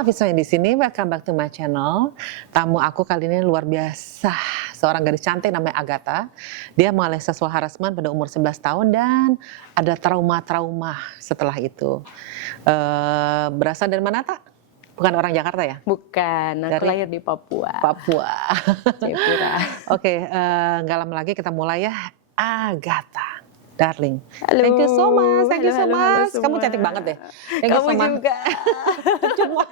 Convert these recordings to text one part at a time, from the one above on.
mahasiswa yang di sini, welcome back to my channel. Tamu aku kali ini luar biasa, seorang gadis cantik namanya Agatha. Dia mengalami seksual harassment pada umur 11 tahun dan ada trauma-trauma setelah itu. Berasal dari mana, Tak? Bukan orang Jakarta ya? Bukan, aku Dari lahir di Papua. Papua. Jayapura. Oke, nggak lama lagi kita mulai ya. Agatha, darling. Halo. Thank you so much, thank you so Halo much. semua. Kamu cantik banget deh. Thank you Kamu so much. juga. Cuma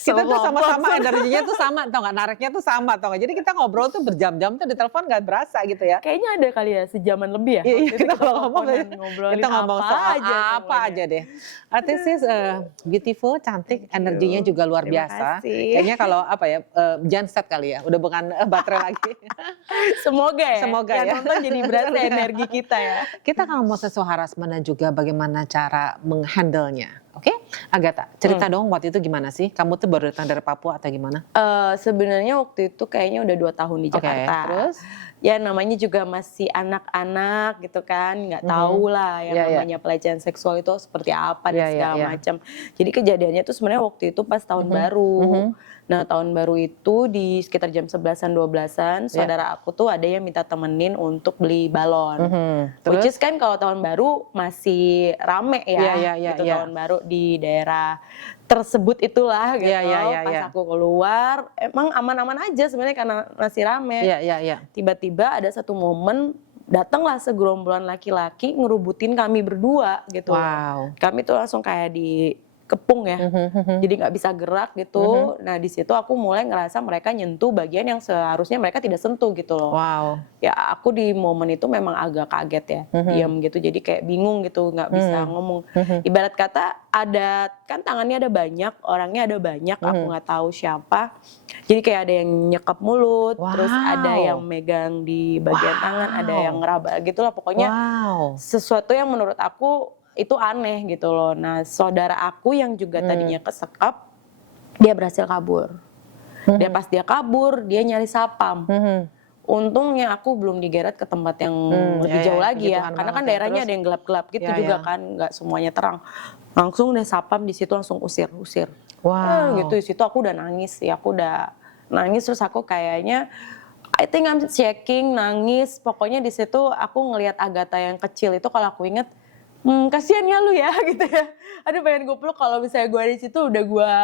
kita tuh sama-sama energinya tuh sama, tau nggak? Nariknya tuh sama, tau nggak? Jadi kita ngobrol tuh berjam-jam tuh di telepon nggak berasa gitu ya. Kayaknya ada kali ya sejaman lebih ya. Iya, Waktu itu kita kalau ngomong ngobrolin kita ngomong apa soal aja apa semuanya. aja deh. Artis beautiful, cantik, Thank you. energinya juga luar Terima biasa. kasih. Kayaknya kalau apa ya, genset kali ya, udah bukan baterai lagi. Semoga ya. Semoga yang ya. nonton jadi berasa energi kita ya. Kita akan ngomong seksual harassment dan juga bagaimana cara menghandle-nya. Oke, Agatha, cerita dong waktu itu gimana sih? Kamu tuh baru datang dari Papua atau gimana? Sebenarnya waktu itu kayaknya udah 2 tahun di Oke, Jakarta. terus? Ya namanya juga masih anak-anak gitu kan, nggak tahu lah yang Iya, iya. namanya pelecehan seksual itu seperti apa dan Iya, iya, segala iya. macam. Jadi kejadiannya tuh sebenarnya waktu itu pas tahun baru. Nah tahun baru itu di sekitar jam 11-an 12-an, saudara aku tuh ada yang minta temenin untuk beli balon. Which Terus? is kan kalau tahun baru masih rame ya, Iya, iya, gitu iya. tahun baru di daerah tersebut itulah gitu. Iya, iya, iya, Pas iya. aku keluar, emang aman-aman aja sebenarnya karena masih rame. Iya, iya, iya. Tiba-tiba ada satu momen datanglah segerombolan laki-laki ngerubutin kami berdua gitu. Wow. Kami tuh langsung kayak dikepung ya. Jadi nggak bisa gerak gitu. Nah di situ aku mulai ngerasa mereka nyentuh bagian yang seharusnya mereka tidak sentuh gitu loh. Wow. Ya aku di momen itu memang agak kaget ya, diam gitu, jadi kayak bingung gitu, nggak bisa ngomong. Ibarat kata ada, kan tangannya ada banyak, orangnya ada banyak, aku nggak tahu siapa. Jadi kayak ada yang nyekap mulut, terus ada yang megang di bagian tangan, ada yang ngeraba gitu lah. Pokoknya Wow. sesuatu yang menurut aku itu aneh gitu loh. Nah saudara aku yang juga tadinya kesekap, dia berhasil kabur. Pas dia kabur, dia nyari sapam. Untungnya aku belum digeret ke tempat yang lebih jauh lagi ya, kejauhan karena kan banget ya. daerahnya Terus? ada yang gelap-gelap gitu Ya, juga ya. kan, nggak semuanya terang. Langsung deh sapam di situ langsung usir. Wow. Gitu di situ aku udah nangis sih, aku udah nangis terus aku kayaknya I think I'm shaking, nangis. Pokoknya di situ aku ngelihat Agatha yang kecil itu kalau aku inget, kasihan ya lu ya gitu ya. Aduh pengen gue peluk, kalau misalnya gue di situ udah gue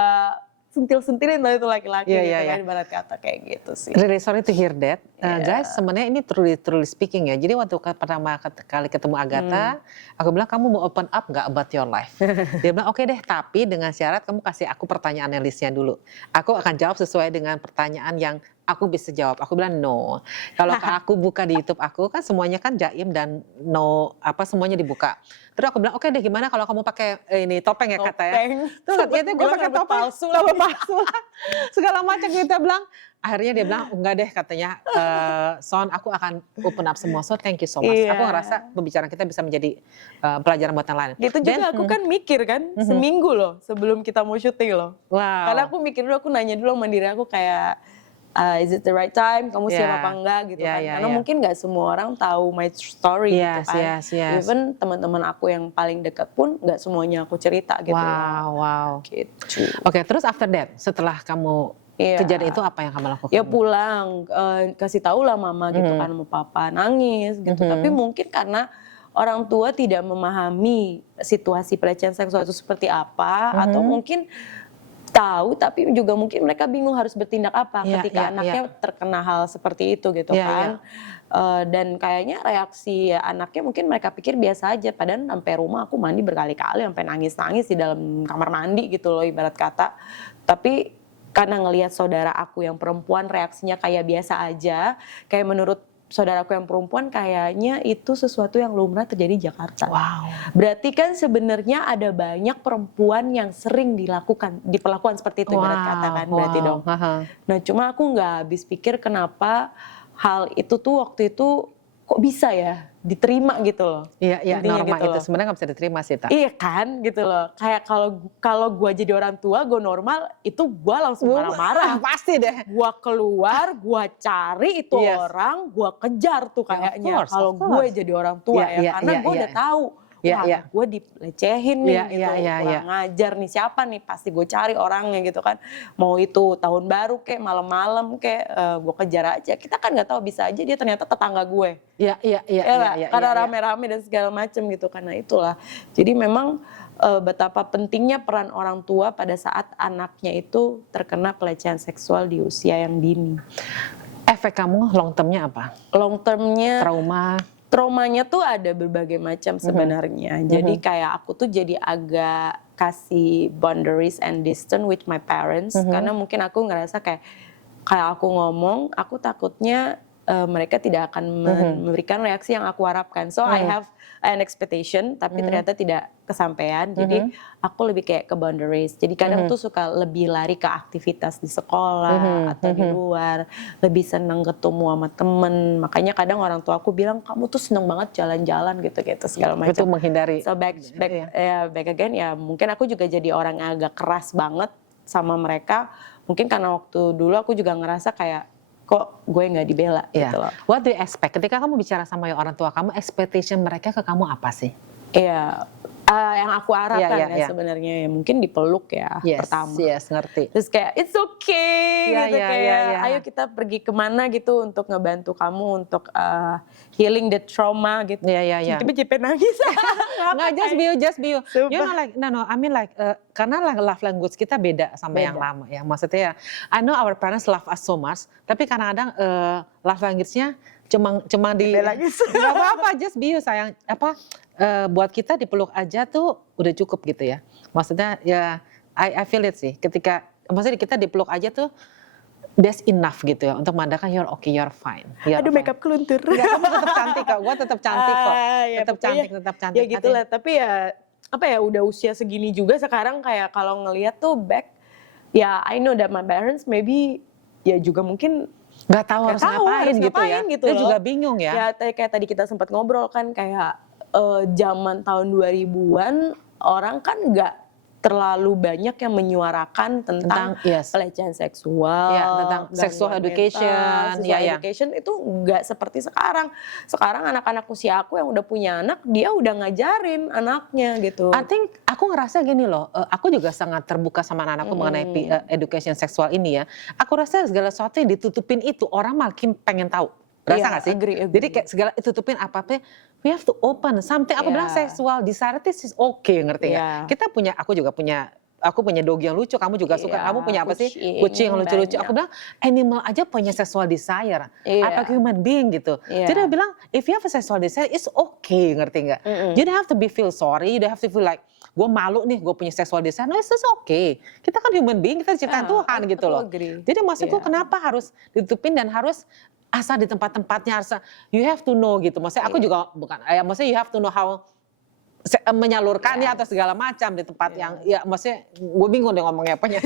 sentil-sentilin lah itu laki-laki Iya, gitu iya, kan, iya. ibarat kata kayak gitu sih. Really sorry to hear that. Guys, sebenarnya ini truly speaking ya. Jadi waktu pertama kali ketemu Agatha, aku bilang kamu mau open up nggak about your life? Dia bilang oke deh, tapi dengan syarat kamu kasih aku pertanyaan listnya dulu. Aku akan jawab sesuai dengan pertanyaan yang aku bisa jawab. Aku bilang no. Kalau aku buka di YouTube aku kan semuanya kan jaim dan no apa semuanya dibuka. Terus aku bilang oke deh, gimana kalau kamu pakai ini topeng ya kata ya. Topeng. Terus katanya gue pakai Rambut topeng palsu rambut palsu segala macam kita bilang. Akhirnya dia bilang enggak deh katanya, Son aku akan open up semua, so thank you so much. Iya. Aku ngerasa pembicaraan kita bisa menjadi pelajaran buat yang lain. Gitu juga aku kan mikir kan seminggu loh sebelum kita mau syuting loh. Wow. Karena aku mikir dulu, aku nanya dulu sama diri aku kayak is it the right time, kamu siap apa enggak gitu kan. Karena mungkin nggak semua orang tahu my story gitu kan. Yes. Even teman-teman aku yang paling dekat pun nggak semuanya aku cerita gitu. Wow. Gitu. Oke, terus after that, setelah kamu kejadian itu apa yang kamu lakukan? Ya pulang, kasih tahu lah mama gitu kan, sama papa, nangis gitu. Tapi mungkin karena orang tua tidak memahami situasi pelecehan seksual itu seperti apa, atau mungkin tahu tapi juga mungkin mereka bingung harus bertindak apa ketika anaknya terkena hal seperti itu gitu kan. Dan kayaknya reaksi anaknya mungkin mereka pikir biasa aja, padahal sampai rumah aku mandi berkali-kali sampai nangis-nangis di dalam kamar mandi gitu loh ibarat kata. Tapi karena ngelihat saudara aku yang perempuan reaksinya kayak biasa aja, kayak menurut saudaraku yang perempuan kayaknya itu sesuatu yang lumrah terjadi di Jakarta. Wow. Berarti kan sebenarnya ada banyak perempuan yang sering diperlakukan seperti itu ibarat kata kan, berarti dong. Nah cuma aku nggak habis pikir kenapa hal itu tuh waktu itu kok bisa ya diterima gitu loh. Iya, Intinya norma gitu itu loh. sebenarnya nggak bisa diterima sih, Tak. Iya kan gitu loh. Kayak kalau gue jadi orang tua, gue normal itu gue langsung marah-marah. Pasti deh. Gue keluar, gue cari itu orang, gue kejar tuh kayaknya. Kalau gue jadi orang tua karena gue udah tahu Iya, iya. gue dilecehin nih Iya, gitu, iya, iya, iya. kurang ngajar nih, siapa nih, pasti gue cari orangnya gitu kan. Mau itu tahun baru kayak malam-malam kayak gue kejar aja. Kita kan nggak tahu, bisa aja dia ternyata tetangga gue. Iya, iya, iya, Ya iya, nggak? iya, Karena iya. rame-rame dan segala macam gitu, karena itulah. Jadi memang betapa pentingnya peran orang tua pada saat anaknya itu terkena pelecehan seksual di usia yang dini. Efek kamu long termnya apa? Long termnya, Traumanya tuh ada berbagai macam sebenarnya. Jadi kayak aku tuh jadi agak kasih boundaries and distance with my parents, karena mungkin aku ngerasa kayak aku ngomong, aku takutnya mereka tidak akan memberikan reaksi yang aku harapkan. So I have an expectation, tapi ternyata tidak kesampaian. Jadi aku lebih kayak ke boundaries. Jadi kadang tuh suka lebih lari ke aktivitas di sekolah atau di luar, lebih senang ketemu sama temen. Makanya kadang orang tua aku bilang, kamu tuh seneng banget jalan-jalan gitu-gitu segala macam. itu menghindari. So back again ya, mungkin aku juga jadi orang yang agak keras banget sama mereka. Mungkin karena waktu dulu aku juga ngerasa kayak, kok gue nggak dibela gitu loh. What do you expect? Ketika kamu bicara sama orang tua kamu, expectation mereka ke kamu apa sih? Iya, yang aku harapkan sebenarnya ya mungkin dipeluk ya pertama. Yes, ngerti. Terus kayak it's okay gitu, kayak ayo kita pergi kemana gitu untuk ngebantu kamu untuk healing the trauma gitu. Iya. Tiba-tiba JP nangis. Nggak, just be you. You know like, no, I mean like, karena love language kita beda sama yang lama ya. Maksudnya ya, I know our parents love us so much, tapi kadang-kadang love language-nya cuma di nggak apa-apa, just be you sayang. Buat kita dipeluk aja tuh udah cukup gitu ya. Maksudnya ya, I feel it sih. Ketika maksudnya kita dipeluk aja tuh that's enough gitu ya untuk menandakan you're okay, you're fine. Aduh, makeup keluntur. Enggak, kamu tetap cantik kok. Gue tetap cantik kok. Tetap cantik. Ya gitulah. Tapi ya udah usia segini juga sekarang kayak kalau ngelihat tuh back, ya I know that my parents maybe ya juga mungkin nggak tahu harus ngapain gitu ya. Dia juga bingung ya. Ya kayak tadi kita sempat ngobrol kan, kayak zaman tahun 2000-an orang kan nggak terlalu banyak yang menyuarakan tentang pelecehan seksual, tentang sexual education. Education itu nggak seperti sekarang. Sekarang anak-anak usia aku yang udah punya anak, dia udah ngajarin anaknya gitu. I think aku ngerasa gini loh, aku juga sangat terbuka sama anak-anakku mengenai education seksual ini ya. Aku rasa segala sesuatu yang ditutupin itu orang makin pengen tahu. Berasa gak sih? Agree. Jadi kayak segala ditutupin apa-apa, we have to open something. Aku bilang seksual desire is okay, ngerti gak? Aku punya doggy yang lucu, kamu juga suka. Kamu punya apa sih? Kucing yang lucu-lucu. Aku bilang animal aja punya sexual desire. Apa human being gitu. Jadi aku bilang if you have a sexual desire, it's okay, ngerti gak? You don't have to feel sorry, you don't have to feel like gue malu nih gue punya sexual desire. No, it's okay. Kita kan human being, kita ciptaan Tuhan gitu loh. Jadi maksudku kenapa harus ditutupin dan harus asal di tempat-tempatnya, harus you have to know gitu. Maksudnya aku juga bukan, maksudnya you have to know how menyalurkannya atau segala macam di tempat yang ya maksudnya gue bingung deh ngomongnya apanya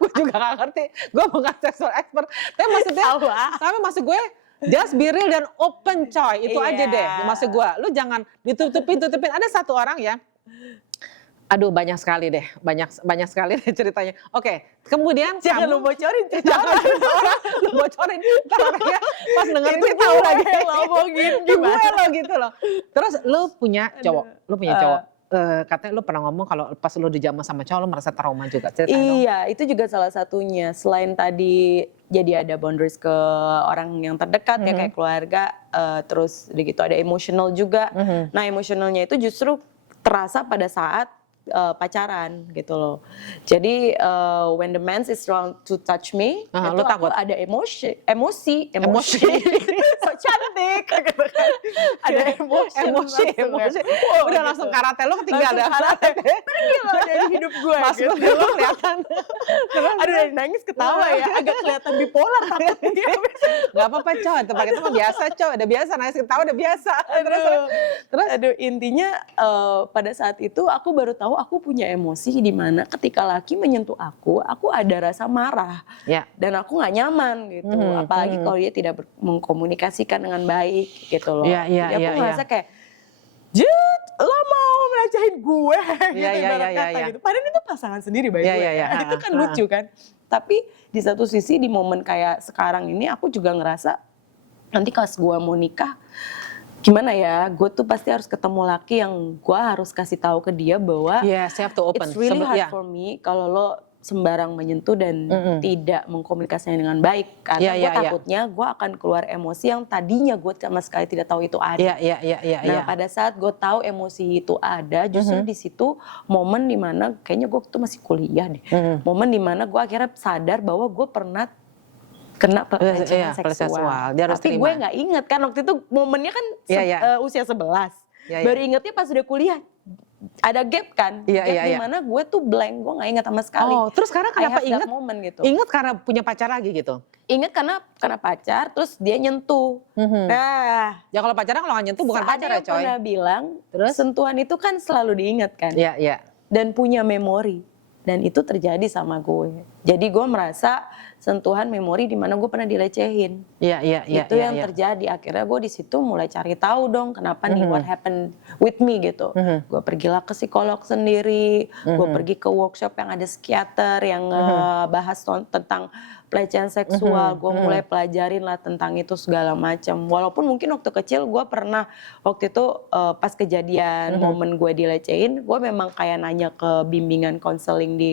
gue juga gak ngerti, gue bukan sexual expert, tapi maksud gue just be real dan open coy, itu aja deh maksud gue. Lu jangan ditutupin. Ada satu orang ya, aduh banyak sekali deh ceritanya. Oke, kemudian jangan lu bocorin lu bocorin, ya, pas denger itu tahu lagi ngomongin gimana lo gitu loh. Terus lu punya cowok, katanya lu pernah ngomong kalau pas lu dijamah sama cowok lu merasa trauma juga. Iya, itu juga salah satunya. Selain tadi jadi ada boundaries ke orang yang terdekat ya kayak keluarga, terus gitu ada emotional juga. Nah, emotionalnya itu justru terasa pada saat pacaran gitu loh. Jadi when the man is trying to touch me, itu aku ada emosi. So cantik gitu kan. Ada emosi. Udah langsung karate lu ketinggalan. Pergi loh dari hidup gue gitu. Kelihatan. Aduh, dari nangis ketawa ya, agak kelihatan bipolar takutnya. Gak apa-apa coy, tempat itu mah biasa coy, udah biasa nangis ketawa udah biasa. Terus aduh, intinya pada saat itu aku baru tahu aku punya emosi di mana ketika laki menyentuh aku ada rasa marah dan aku nggak nyaman gitu. Apalagi kalau dia tidak mengkomunikasikan dengan baik gitu loh. Jadi aku ngerasa kayak, Jut, lo mau melecehin gue gitu ibarat kata gitu. Padahal itu pasangan sendiri baik gue. Itu kan lucu kan. Tapi di satu sisi di momen kayak sekarang ini aku juga ngerasa nanti pas gue mau nikah, gimana ya, gue tuh pasti harus ketemu laki yang gue harus kasih tahu ke dia bahwa Yes, you have to open. it's really hard Yeah. for me kalau lo sembarang menyentuh dan tidak mengkomunikasikan dengan baik, karena gue takutnya gue akan keluar emosi yang tadinya gue sama sekali tidak tahu itu ada. Nah pada saat gue tahu emosi itu ada, justru di situ momen dimana kayaknya gue tuh masih kuliah deh, momen dimana gue akhirnya sadar bahwa gue pernah kena pelecehan seksual. Dia harus Tapi terima. gue nggak inget kan waktu itu momennya kan usia 11. Baru ingetnya pas udah kuliah. Ada gap kan, gap dimana gue tuh blank, gue nggak inget sama sekali. Oh, terus sekarang kenapa inget? Gitu. Inget karena punya pacar lagi gitu? Inget karena pacar, terus dia nyentuh. Nah, ya kalau pacaran kalau nggak nyentuh bukan pacar ya coy. Ada yang pernah bilang, terus sentuhan itu kan selalu diingat kan. Iya. Dan punya memori. Dan itu terjadi sama gue. Jadi gue merasa sentuhan memori di mana gue pernah dilecehin. Iya. Itu yang terjadi. Akhirnya gue di situ mulai cari tahu dong kenapa nih, what happened with me gitu. Gue pergilah ke psikolog sendiri, gue pergi ke workshop yang ada psikiater yang bahas tentang pelecehan seksual. Gue mulai pelajarin lah tentang itu segala macam. Walaupun mungkin waktu kecil gue pernah waktu itu pas kejadian momen gue dilecehin, gue memang kayak nanya ke bimbingan konseling di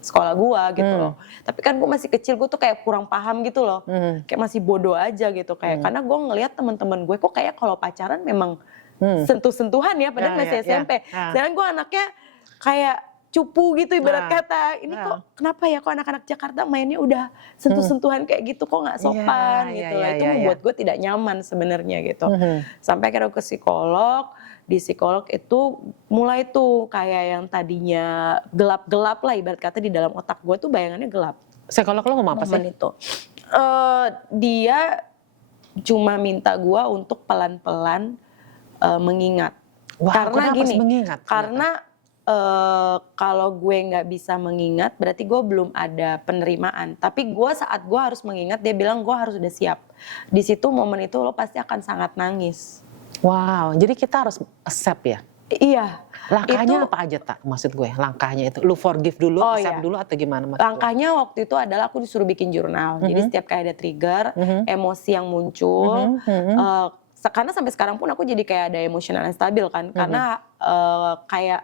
sekolah gue gitu loh. Tapi kan gue masih kecil, gue tuh kayak kurang paham gitu loh. Kayak masih bodoh aja gitu kayak karena gue ngelihat teman-teman gue kok kayak kalau pacaran memang sentuh-sentuhan ya, padahal masih SMP. Sedangkan gue anaknya kayak cupu gitu ibarat kata. Ini kok kenapa ya kok anak-anak Jakarta mainnya udah sentuh-sentuhan kayak gitu, kok nggak sopan gitu lah. Itu membuat gue tidak nyaman sebenarnya gitu. Sampai akhirnya ke psikolog. Di psikolog itu mulai tuh kayak yang tadinya gelap-gelap lah ibarat kata, di dalam otak gue tuh bayangannya gelap. Psikolog lo ngomong apa sih? Itu. Dia cuma minta gue untuk pelan-pelan mengingat. Wah, karena gini, mengingat, karena kalau gue nggak bisa mengingat berarti gue belum ada penerimaan. Tapi gue saat gue harus mengingat, dia bilang gue harus udah siap. Di situ momen itu lo pasti akan sangat nangis. Wow, jadi kita harus accept ya? Iya. Langkahnya apa aja tak? Maksud gue langkahnya itu, lu forgive dulu, accept dulu atau gimana? Langkahnya waktu itu adalah aku disuruh bikin jurnal. Jadi setiap kayak ada trigger, emosi yang muncul, karena sampai sekarang pun aku jadi kayak ada emosional yang stabil kan. Karena kayak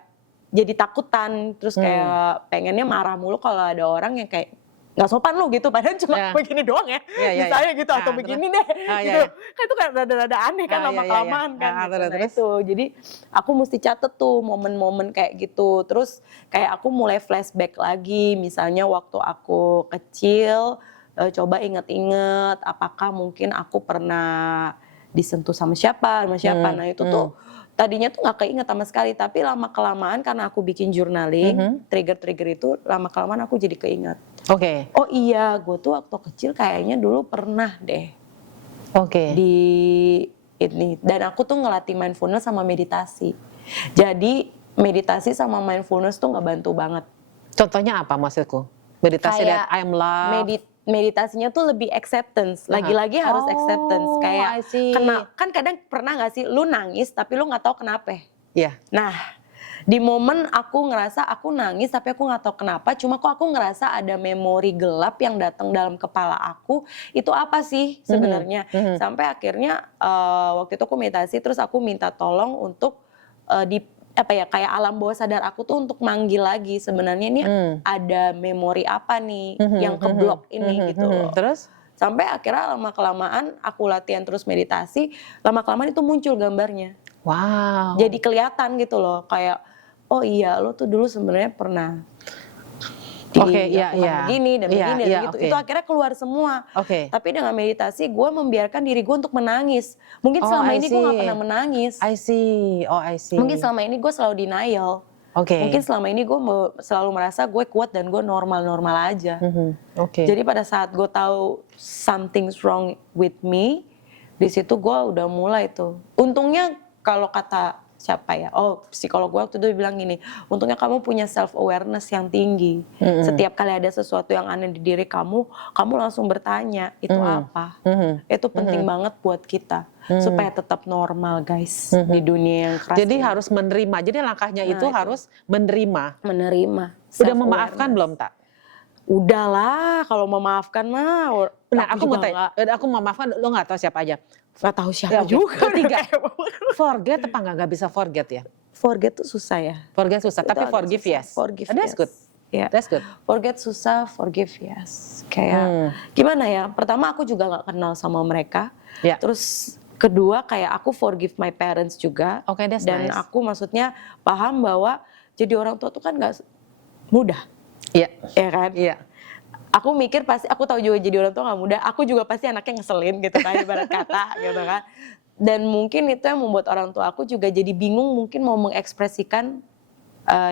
jadi takutan, terus kayak pengennya marah mulu kalau ada orang yang kayak nggak sopan lu gitu, padahal cuma begini doang ya, misalnya gitu, atau begini deh, gitu. Kan itu kan rada-rada aneh kan lama-kelamaan kan. Itu, jadi aku mesti catet tuh momen-momen kayak gitu. Terus kayak aku mulai flashback lagi, misalnya waktu aku kecil, coba inget-inget apakah mungkin aku pernah disentuh sama siapa. Nah itu tuh tadinya tuh nggak keinget sama sekali, tapi lama kelamaan karena aku bikin journaling, trigger-trigger itu lama kelamaan aku jadi keinget. Oke. Oh iya, gue tuh waktu kecil kayaknya dulu pernah deh. Di ini, dan aku tuh ngelatih mindfulness sama meditasi. Jadi meditasi sama mindfulness tuh nggak bantu banget. Contohnya apa maksudku? Meditasi that I'm love. Meditasinya tuh lebih acceptance, lagi-lagi harus acceptance. Kayak kan kadang pernah nggak sih lu nangis tapi lu nggak tahu kenapa? Iya. Nah, di momen aku ngerasa aku nangis tapi aku nggak tahu kenapa, cuma kok aku ngerasa ada memori gelap yang datang dalam kepala aku, itu apa sih sebenarnya? Sampai akhirnya waktu itu aku meditasi, terus aku minta tolong untuk kayak alam bawah sadar aku tuh untuk manggil lagi sebenarnya ini ada memori apa nih yang keblok ini gitu loh. Terus sampai akhirnya lama kelamaan aku latihan terus meditasi, lama kelamaan itu muncul gambarnya. Wow. Jadi kelihatan gitu loh, kayak oh iya lo tuh dulu sebenarnya pernah begini dan begini dan gitu. Itu akhirnya keluar semua. Tapi dengan meditasi gue membiarkan diri gue untuk menangis. Mungkin selama ini gue gak pernah menangis. I see. Mungkin selama ini gue selalu denial. Mungkin selama ini gue selalu merasa gue kuat dan gue normal-normal aja. Jadi pada saat gue tahu something's wrong with me, di situ gue udah mulai tuh. Untungnya kalau kata siapa ya? Oh, psikolog gue waktu itu bilang gini, untungnya kamu punya self awareness yang tinggi. Setiap kali ada sesuatu yang aneh di diri kamu langsung bertanya, itu apa? Itu penting banget buat kita supaya tetap normal, guys, di dunia yang keras. Jadi harus menerima. Jadi langkahnya itu harus menerima. Menerima. Udah memaafkan belum, Tak? udahlah kalau memaafkan mah. Nah, aku mau juga tanya, aku mau maafkan, lo nggak tahu siapa aja. nggak tahu siapa Ya, oke. juga. Ketiga, forget apa nggak bisa forget ya? Forget tuh susah ya. Forget susah, Itu tapi agak forgive susah. yes. Forgive That's yes. good. Ya. That's good. Forget susah, forgive yes. Kayak gimana ya? Pertama aku juga nggak kenal sama mereka. Ya. Terus kedua kayak aku forgive my parents juga. Oke, that's Dan nice. aku maksudnya paham bahwa jadi orang tua tuh kan nggak mudah. Iya. Ya kan? Iya. Aku mikir pasti, aku tahu juga jadi orang tua nggak mudah. Aku juga pasti anaknya ngeselin gitu kan, ibarat kata gitu kan. Dan mungkin itu yang membuat orang tua aku juga jadi bingung mungkin mau mengekspresikan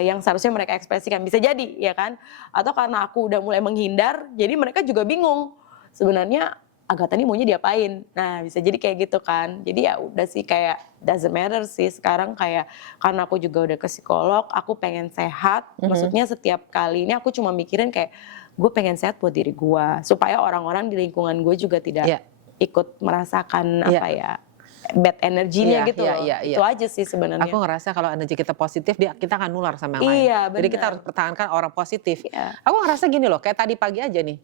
yang seharusnya mereka ekspresikan. Bisa jadi ya kan. Atau karena aku udah mulai menghindar, jadi mereka juga bingung. Sebenarnya Agatha ini maunya diapain. Nah bisa jadi kayak gitu kan. Jadi ya udah sih kayak doesn't matter sih. Sekarang kayak karena aku juga udah ke psikolog, aku pengen sehat. Maksudnya setiap kali ini aku cuma mikirin kayak gue pengen sehat buat diri gue. Supaya orang-orang di lingkungan gue juga tidak ikut merasakan apa ya, bad energinya gitu loh. Itu aja sih sebenarnya. Aku ngerasa kalau energi kita positif, kita akan nular sama yang lain. Iya, Jadi kita benar. harus pertahankan orang positif. Iya. Aku ngerasa gini loh, kayak tadi pagi aja nih.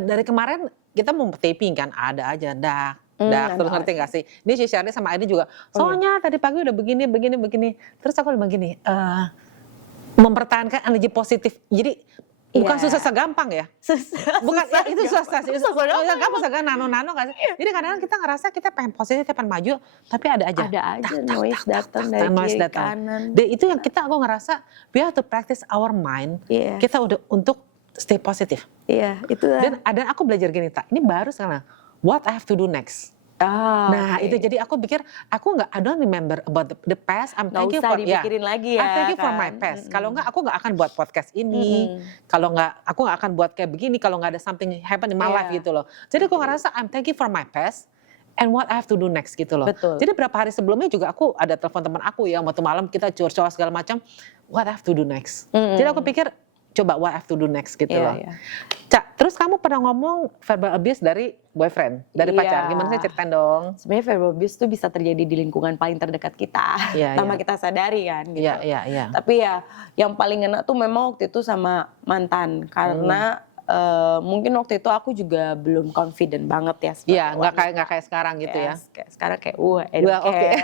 Dari kemarin kita mau taping kan, ada aja dak, terus ngerti gak sih? Ini si Shirley sama Aidi juga, soalnya tadi pagi udah begini. Terus aku bilang gini, mempertahankan energi positif. Jadi bukan susah segampang ya. Bukan ya, itu susah sih. Susah nano kan. Jadi kadang-kadang kita ngerasa kita pengen positif, kita pengen maju, tapi ada aja Noise datang dari kiri kanan. Dan itu yang aku ngerasa we have to practice our mind. Kita udah untuk stay positif. Iya, itu. Dan aku belajar gini, Tak. Ini baru sekarang. What I have to do next. Itu jadi aku pikir I don't remember about the past. I'm thank you for dipikirin lagi ya. I'm thank you for my past. Kalau enggak aku enggak akan buat podcast ini. Kalau enggak aku enggak akan buat kayak begini kalau enggak ada something happen in my life gitu loh. Jadi aku ngerasa I'm thank you for my past and what I have to do next gitu loh. Betul. Jadi beberapa hari sebelumnya juga aku ada telepon teman aku ya, waktu malam kita curcol segala macam. What I have to do next. Jadi aku pikir coba what I have to do next gitu loh. Cak, terus kamu pernah ngomong verbal abuse dari boyfriend, dari pacar. Gimana sih, ceritain dong? Sebenarnya verbal abuse itu bisa terjadi di lingkungan paling terdekat kita, tanpa kita sadari kan. Gitu. Iya. Tapi ya yang paling enak tuh memang waktu itu sama mantan, karena mungkin waktu itu aku juga belum confident banget ya. Iya, nggak kayak sekarang gitu ya. Kayak sekarang kayak I don't care.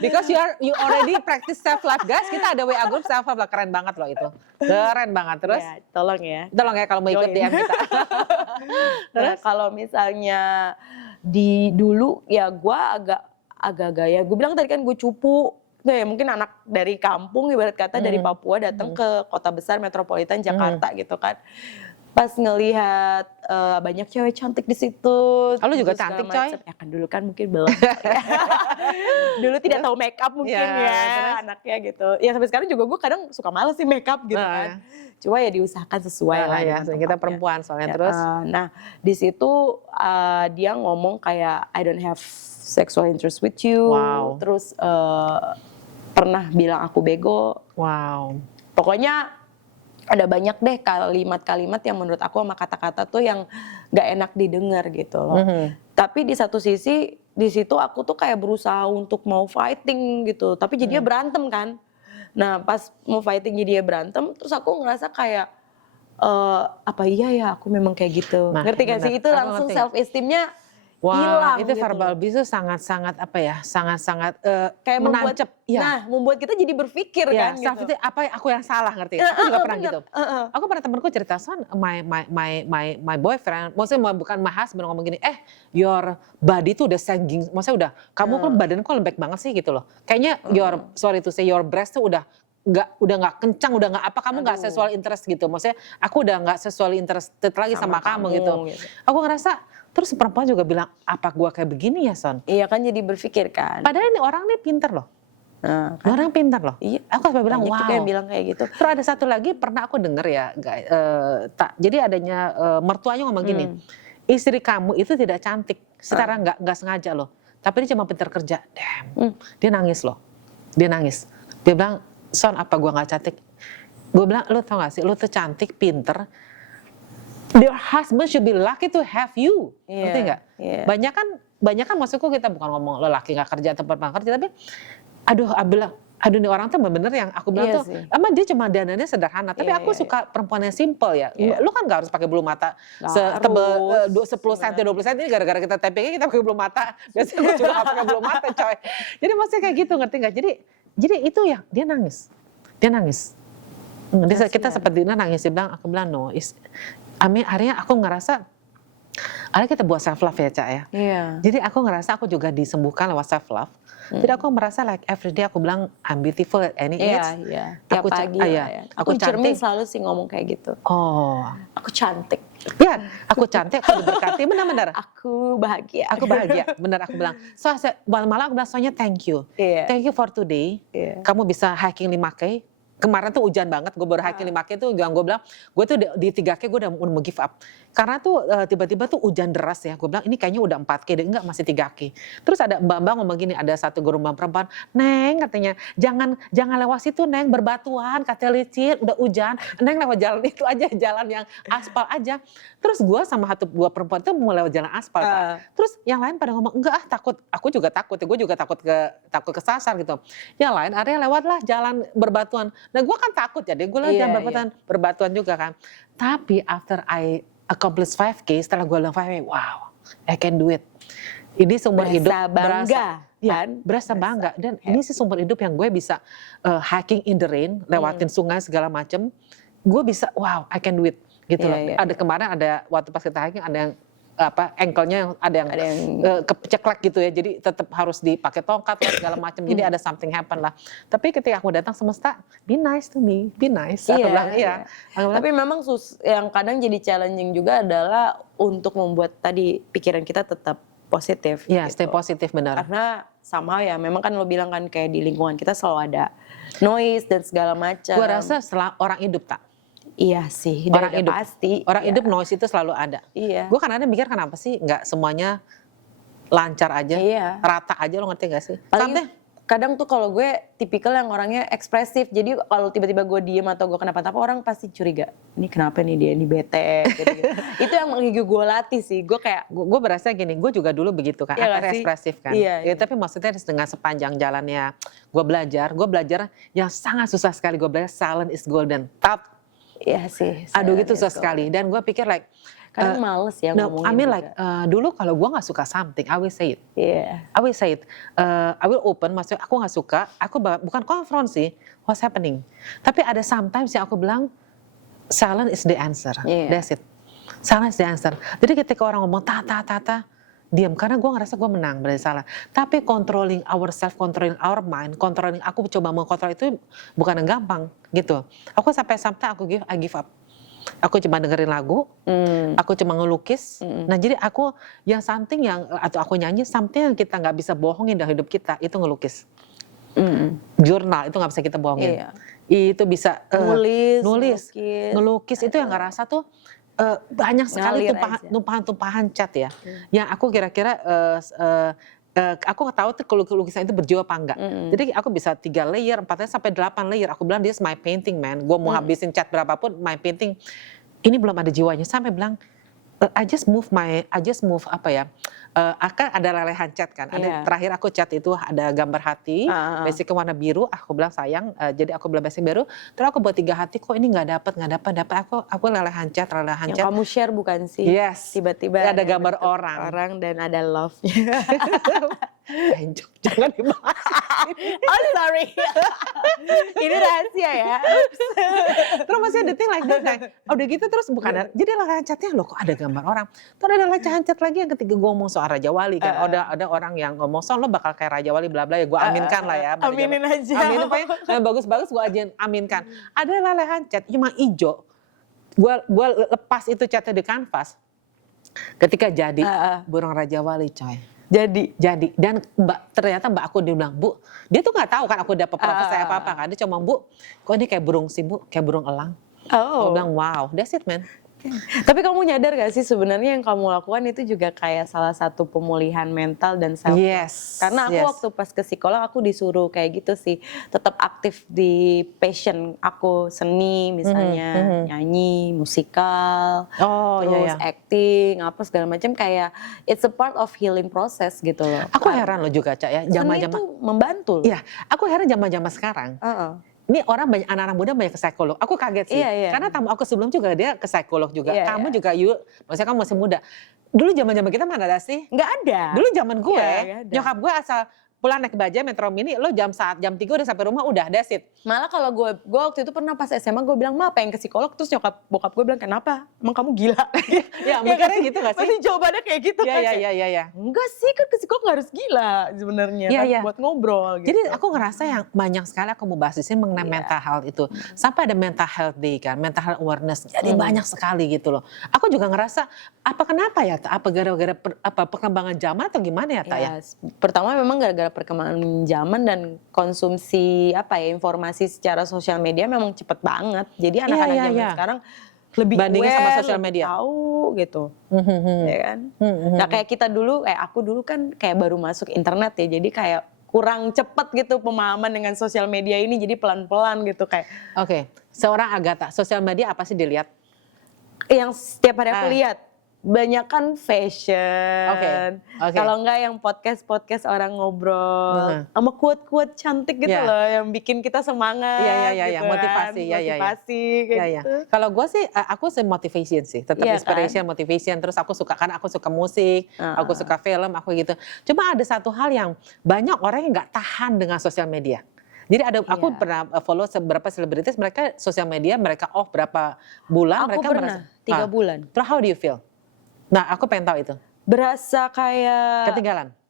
Because you already practice self love, guys. Kita ada WA group self love, keren banget loh itu. Keren banget. Terus tolong ya kalau mau ikut DM kita. Terus kalau misalnya dulu ya gue agak gaya. Gue bilang tadi kan gue cupu. Tuh ya mungkin anak dari kampung ibarat kata dari Papua datang ke kota besar metropolitan Jakarta gitu kan. Pas ngelihat banyak cewek cantik di situ. Lu juga cantik coy? Ya kan dulu kan mungkin belum. Dulu tidak tahu make up mungkin anaknya gitu. Ya sampai sekarang juga gue kadang suka males sih make up gitu kan. Cuma ya diusahakan sesuai lah. Ya, kita perempuan soalnya terus. Nah di situ dia ngomong kayak I don't have sexual interest with you. Wow. Terus pernah bilang aku bego. Wow. Pokoknya ada banyak deh kalimat-kalimat yang menurut aku sama kata-kata tuh yang gak enak didengar gitu loh. Tapi di satu sisi di situ aku tuh kayak berusaha untuk mau fighting gitu. Tapi jadinya berantem kan. Nah pas mau fighting jadinya berantem, terus aku ngerasa kayak apa iya ya aku memang kayak gitu. Ngerti gak sih? Itu langsung self esteemnya hilang itu gitu. verbal abuse itu sangat-sangat apa ya, sangat-sangat kayak menancap. membuat kita jadi berpikir kan gitu. Self apa aku yang salah, ngerti? Aku juga pernah gitu. Aku pernah temenku cerita, Son, my boyfriend, maksudnya bukan my husband ngomong gini, your body tuh udah sagging, maksudnya udah, kamu kok badan kok lembek banget sih gitu loh. Kayaknya your breast tuh udah nggak kencang, udah nggak apa, kamu nggak sexual interest gitu. Maksudnya aku udah nggak sexual interested lagi sama kamu gitu. Aku ngerasa, terus perempuan juga bilang, apa gua kayak begini ya, Son? Iya kan jadi berpikir kan. Padahal ini orang nih pinter loh. Kan? Orang pinter loh. Iya. Aku sampai bilang, wow. Juga yang bilang kayak gitu. Terus ada satu lagi pernah aku denger ya, jadi adanya mertuanya ngomong gini, istri kamu itu tidak cantik, secara nggak sengaja loh. Tapi dia cuma pinter kerja. Damn. Dia nangis loh. Dia nangis. Dia bilang, Son, apa gua nggak cantik? Gue bilang, lu tau gak sih, lu tuh cantik, pinter. Your husband should be lucky to have you, ngerti nggak? Banyak kan maksudku kita bukan ngomong lelaki nggak kerja atau perempuan kerja, tapi aduh, bilang aduh nih orang tuh bener-bener yang aku bilang Iya tuh, sih. emang dia cuma dandannya sederhana, tapi Iya, aku iya, suka perempuan yang simple ya. Iya. Lu kan gak harus pakai bulu mata Nggak setebel harus 10 cm, sebenarnya. 20 cm, ini gara-gara kita tappingnya kita pakai bulu mata. Biasanya gue juga gak pakai bulu mata coy. Jadi maksudnya kayak gitu, ngerti gak? Jadi itu ya, dia nangis. Dia nangis. Kita Kasihan. seperti ini nangis, aku bilang no. Akhirnya aku ngerasa, akhirnya kita buat self love ya Cak ya. Iya. Jadi aku ngerasa aku juga disembuhkan lewat self love. Jadi aku merasa like every day aku bilang I'm beautiful at any age. Iya. Tiap Aku pagi iya, lah ya. aku Aku cermin cantik. selalu sih ngomong kayak gitu. Oh, Aku cantik. ya aku cantik, aku diberkati, benar-benar. Aku bahagia. Aku bahagia, benar aku bilang. Malah aku bilang soalnya thank you. Iya. Thank you for today. Iya. Kamu bisa hiking 5K. Kemarin tuh hujan banget, gue baru hiking 5K tuh yang gue bilang, gue tuh di 3K gue udah mau give up. Karena tuh tiba-tiba tuh hujan deras ya, gue bilang ini kayaknya udah 4K deh, enggak masih 3K. Terus ada mbak-mbak ngomong gini, ada satu gerombang perempuan, Neng katanya, jangan lewat situ Neng, berbatuan, katanya licin, udah hujan. Neng lewat jalan itu aja, jalan yang aspal aja. Terus gue sama dua perempuan itu mau lewat jalan aspal. Pak. Terus yang lain pada ngomong, enggak takut, aku juga takut, gue juga takut kesasar gitu. Yang lain area lewatlah jalan berbatuan. Nah gue kan takut ya, gue lewat jalan berbatuan juga kan. Tapi after I accomplish 5K, setelah gue bilang 5K, wow, I can do it. Ini seumur hidup bangga, berasa bangga. Dan ini sih seumur hidup yang gue bisa hiking in the rain, lewatin sungai segala macem. Gue bisa, wow, I can do it. Gitu loh. Ada kemarin ada waktu pas kita hiking ada yang ankle-nya yang ada yang keceklek gitu ya. Jadi tetap harus dipakai tongkat lah segala macam. Jadi ada something happen lah. Tapi ketika aku datang semesta, be nice to me, be nice. Aku bilang, iya. Tapi memang yang kadang jadi challenging juga adalah untuk membuat tadi pikiran kita tetap positif. Iya, gitu. stay positif benar. Karena sama ya, memang kan lo bilang kan kayak di lingkungan kita selalu ada noise dan segala macam. Gue rasa setelah orang hidup tak. Iya sih, orang hidup pasti. Orang hidup noise itu selalu ada. Iya. Gue kadang-kadang mikir kenapa sih nggak semuanya lancar aja, rata aja, lo ngerti gak sih? Paling kadang tuh kalau gue tipikal yang orangnya ekspresif, jadi kalau tiba-tiba gue diem atau gue kenapa-napa orang pasti curiga, ini kenapa nih dia, ini bete, gitu. Itu yang gue latih sih, gue kayak. Gue berasa gini, gue juga dulu begitu kan, ekspresif kan. Iya. Tapi maksudnya dengan sepanjang jalannya gue belajar yang sangat susah sekali, gue belajar silent is golden. Iya sih. Aduh gitu susah sekali. Dan gue pikir like, kadang males ya ngomongin. I mean like dulu kalau gue nggak suka something, I will say it. Iya. I will say it. I will open. Maksudnya aku nggak suka. Aku bukan konfront sih. What's happening? Tapi ada sometimes yang aku bilang silent is the answer. That's it. Silent is the answer. Jadi ketika orang ngomong diam, karena gue ngerasa gue menang berarti salah. Tapi controlling ourselves, controlling our mind, aku coba mengkontrol itu bukan yang gampang gitu. Aku sampai I give up. Aku cuma dengerin lagu, aku cuma ngelukis. Nah jadi aku yang something atau aku nyanyi something yang kita nggak bisa bohongin dalam hidup kita itu ngelukis. Jurnal itu nggak bisa kita bohongin. Itu bisa nulis, ngelukis itu yang nggak rasa tuh. Banyak sekali tumpahan cat ya. Yang aku kira-kira aku tahu tuh lukisan itu berjiwa apa enggak. Jadi aku bisa 3 layer, 4 layer sampai 8 layer. Aku bilang this my painting man. Gue mau habisin cat berapapun my painting. Ini belum ada jiwanya. Sampai bilang I just move apa ya. Akan ada lelehan cat kan. Ada terakhir aku cat itu ada gambar hati, basicnya warna biru. Aku bilang sayang, jadi aku bilang basic biru. Terus aku buat 3 hati, kok ini nggak dapat. Aku lelehan cat. Yang kamu share bukan sih? Yes. Tiba-tiba ada gambar orang dan ada love-nya. Jangan dibahas. Oh sorry. Ini rahasia ya. Terus masih ada thing like that. Udah gitu terus bukan jadi lelehan catnya loh kok ada gambar orang. Terus ada lelehan cat lagi yang ketika gue ngomong soal Raja Wali kan. Ada orang yang ngomong soal lo bakal kayak Raja Wali bla bla ya. Gue aminkan lah ya. Aminin aja. Aminin pokoknya bagus-bagus gue aja aminkan. Ada lelehan cat cuma hijau. Gue lepas itu catnya di kanvas. Ketika jadi burung Raja Wali coy. Jadi dan ternyata mbak aku dia bilang Bu, dia tuh nggak tahu kan aku dapat profesi apa kan, dia cuma Bu, kok ini kayak burung sih Bu, kayak burung elang. Aku bilang wow, that's it man. Tapi kamu nyadar gak sih sebenarnya yang kamu lakukan itu juga kayak salah satu pemulihan mental dan self. Yes. Karena aku waktu pas ke psikolog aku disuruh kayak gitu sih, tetap aktif di passion aku, seni misalnya, nyanyi, musikal, Oh terus iya. acting, apa segala macam, kayak it's a part of healing process gitu loh. Aku heran loh juga Cak ya, Seni zaman-zaman. itu membantu loh. Iya, aku heran zaman-zaman sekarang. Ini orang banyak anak-anak muda banyak ke psikolog. Aku kaget sih. Iya. Karena tamu aku sebelum juga dia ke psikolog juga. Iya, Kamu juga maksudnya kamu masih muda. Dulu zaman-zaman kita mana ada sih? Nggak ada. Dulu zaman gue, Iya, nggak ada. nyokap gue asal pulang naik baja Metro Mini, lo jam 3 udah sampai rumah, udah that's it. Malah kalau gue waktu itu pernah pas SMA gue bilang, "Ma, pengen ke psikolog." Terus bokap gue bilang, "Kenapa? Emang kamu gila?" Ya mikirnya gitu gak sih? Pasti jawabannya kayak gitu kan. Iya. Enggak sih, kan ke psikolog nggak harus gila sebenarnya, Iya, kan iya. buat ngobrol gitu. Jadi aku ngerasa yang banyak sekali aku mau bahas di sini mengenai mental health itu. Sampai ada mental health day kan, mental health awareness. Jadi banyak sekali gitu loh. Aku juga ngerasa kenapa ya? Apa gara-gara perkembangan zaman atau gimana ya, Tak ya? Pertama memang gara-gara perkembangan zaman dan konsumsi informasi secara sosial media memang cepet banget. Jadi anak-anak zaman sekarang lebih bandingin sama aware, sosial lebih media. tahu gitu, ya kan? Nah kayak kita dulu, aku dulu kan kayak baru masuk internet ya, jadi kayak kurang cepet gitu pemahaman dengan sosial media ini, jadi pelan-pelan gitu kayak. Oke, seorang Agatha, sosial media apa sih dilihat? Yang setiap hari aku lihat. Banyak kan fashion, kalau enggak yang podcast orang ngobrol, sama quote-quote cantik gitu loh, yang bikin kita semangat. Iya, motivasi, kayak gitu. Kalau gue sih, aku motivation sih, tetap inspiration, kan? Motivation. Terus karena aku suka musik, aku suka film, aku gitu. Cuma ada satu hal yang banyak orang yang nggak tahan dengan sosial media. Jadi aku pernah follow beberapa selebritis, mereka sosial media mereka off berapa bulan, aku pernah 3 bulan. Terus how do you feel? Nah, aku pengen tahu itu. Berasa kayak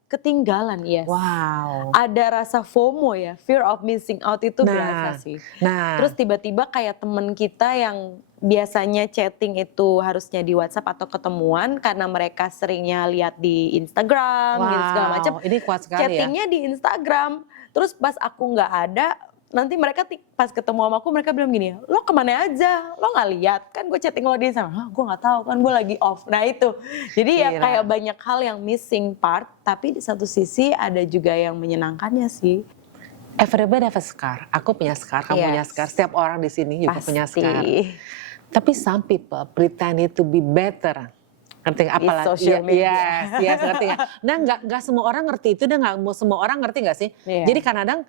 ketinggalan, yes. Wow. Ada rasa FOMO ya, fear of missing out itu berasa sih. Terus tiba-tiba kayak temen kita yang biasanya chatting itu harusnya di WhatsApp atau ketemuan, karena mereka seringnya lihat di Instagram, gitu segala macam. Ini kuat sekali chattingnya di Instagram. Terus pas aku nggak ada, nanti mereka pas ketemu sama aku, mereka bilang gini, "Lo kemana aja? Lo nggak lihat? Kan gue chatting lo di Instagram." Gue nggak tahu, kan gue lagi off. Nah itu, jadi kayak banyak hal yang missing part, tapi di satu sisi ada juga yang menyenangkannya sih. Everybody have a scar. Aku punya scar, kamu punya scar. Setiap orang di sini juga punya scar. Tapi some people pretend it to be better. Ngerti nggak? Apalagi social media. Yes, ngerti nggak? Nah, nggak semua orang ngerti itu, dan nggak semua orang ngerti nggak sih? Jadi kadang-kadang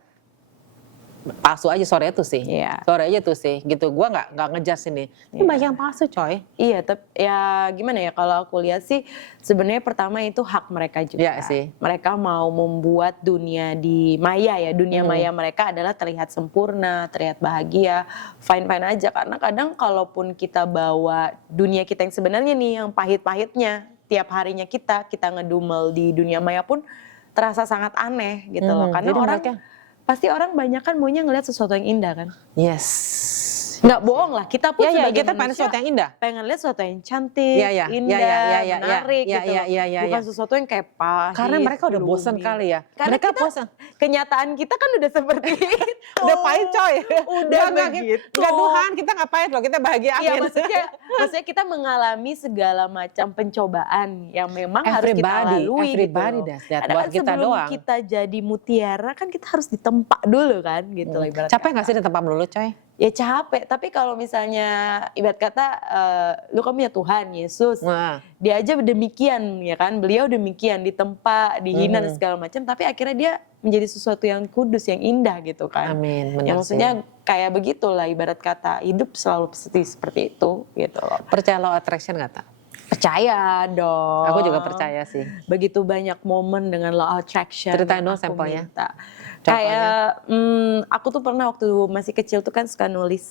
palsu aja sore itu sih, sore aja tuh sih, gitu. Gua nggak ngejas ini. Ini banyak yang palsu, coy. Iya, tapi ya gimana ya, kalau aku lihat sih sebenarnya pertama itu hak mereka juga. Iya sih. Mereka mau membuat dunia di maya ya, dunia maya mereka adalah terlihat sempurna, terlihat bahagia, fine-fine aja. Karena kadang kalaupun kita bawa dunia kita yang sebenarnya nih, yang pahit-pahitnya, tiap harinya kita ngedumel di dunia maya pun terasa sangat aneh gitu loh. Karena pasti orang banyak kan maunya ngelihat sesuatu yang indah kan. Yes. Nggak bohong lah, kita pun sebagai kita pengen sesuatu yang indah. Pengen lihat sesuatu yang cantik, indah, menarik gitu. Bukan sesuatu yang kayak pahit. Karena mereka udah bosan kali ya. Karena mereka bosan. Kenyataan kita kan udah seperti itu. Udah pahit, coy. Udah begitu. Enggak, Tuhan, kita nggak pahit loh, kita bahagia. Iya, maksudnya kita mengalami segala macam pencobaan yang memang harus kita lalui. Everybody gitu. does that, buat kita doang. Sebelum kita jadi mutiara kan kita harus ditempa dulu kan gitu. Capek nggak sih ditempa melulu, coy? Ya capek, tapi kalau misalnya ibarat kata lu kan punya Tuhan, Yesus, dia aja demikian ya kan, beliau demikian ditempa, dihina dan segala macam, tapi akhirnya dia menjadi sesuatu yang kudus, yang indah gitu kan. Amin. Ya maksudnya kayak begitulah ibarat kata, hidup selalu seperti itu gitu loh. Percaya law attraction nggak, Tak? Percaya dong. Aku juga percaya sih. Begitu banyak momen dengan law attraction. Ceritain dong sampelnya. Kayak aku tuh pernah waktu masih kecil tuh kan suka nulis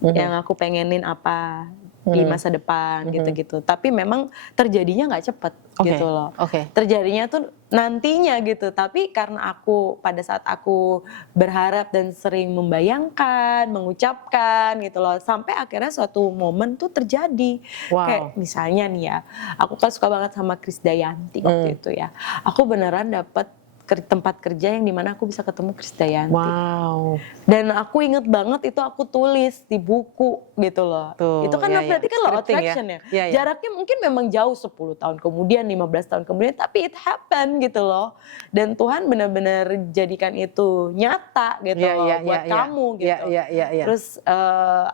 yang aku pengenin apa di masa depan gitu-gitu. Tapi memang terjadinya nggak cepet gitu loh. Terjadinya tuh nantinya gitu. Tapi karena pada saat aku berharap dan sering membayangkan, mengucapkan gitu loh. Sampai akhirnya suatu momen tuh terjadi. Kayak misalnya nih ya, aku kan suka banget sama Krisdayanti waktu itu ya. Aku beneran dapet tempat kerja yang dimana aku bisa ketemu Krisdayanti. Wow. Dan aku inget banget itu aku tulis di buku gitu loh. Tuh, Itu kan ya, berarti kan law of scripting attraction ya. Ya, ya. Jaraknya mungkin memang jauh 10 tahun kemudian, 15 tahun kemudian, tapi it happen gitu loh. Dan Tuhan benar-benar jadikan itu nyata gitu Ya, loh ya, buat ya, ya. kamu gitu. Ya. Terus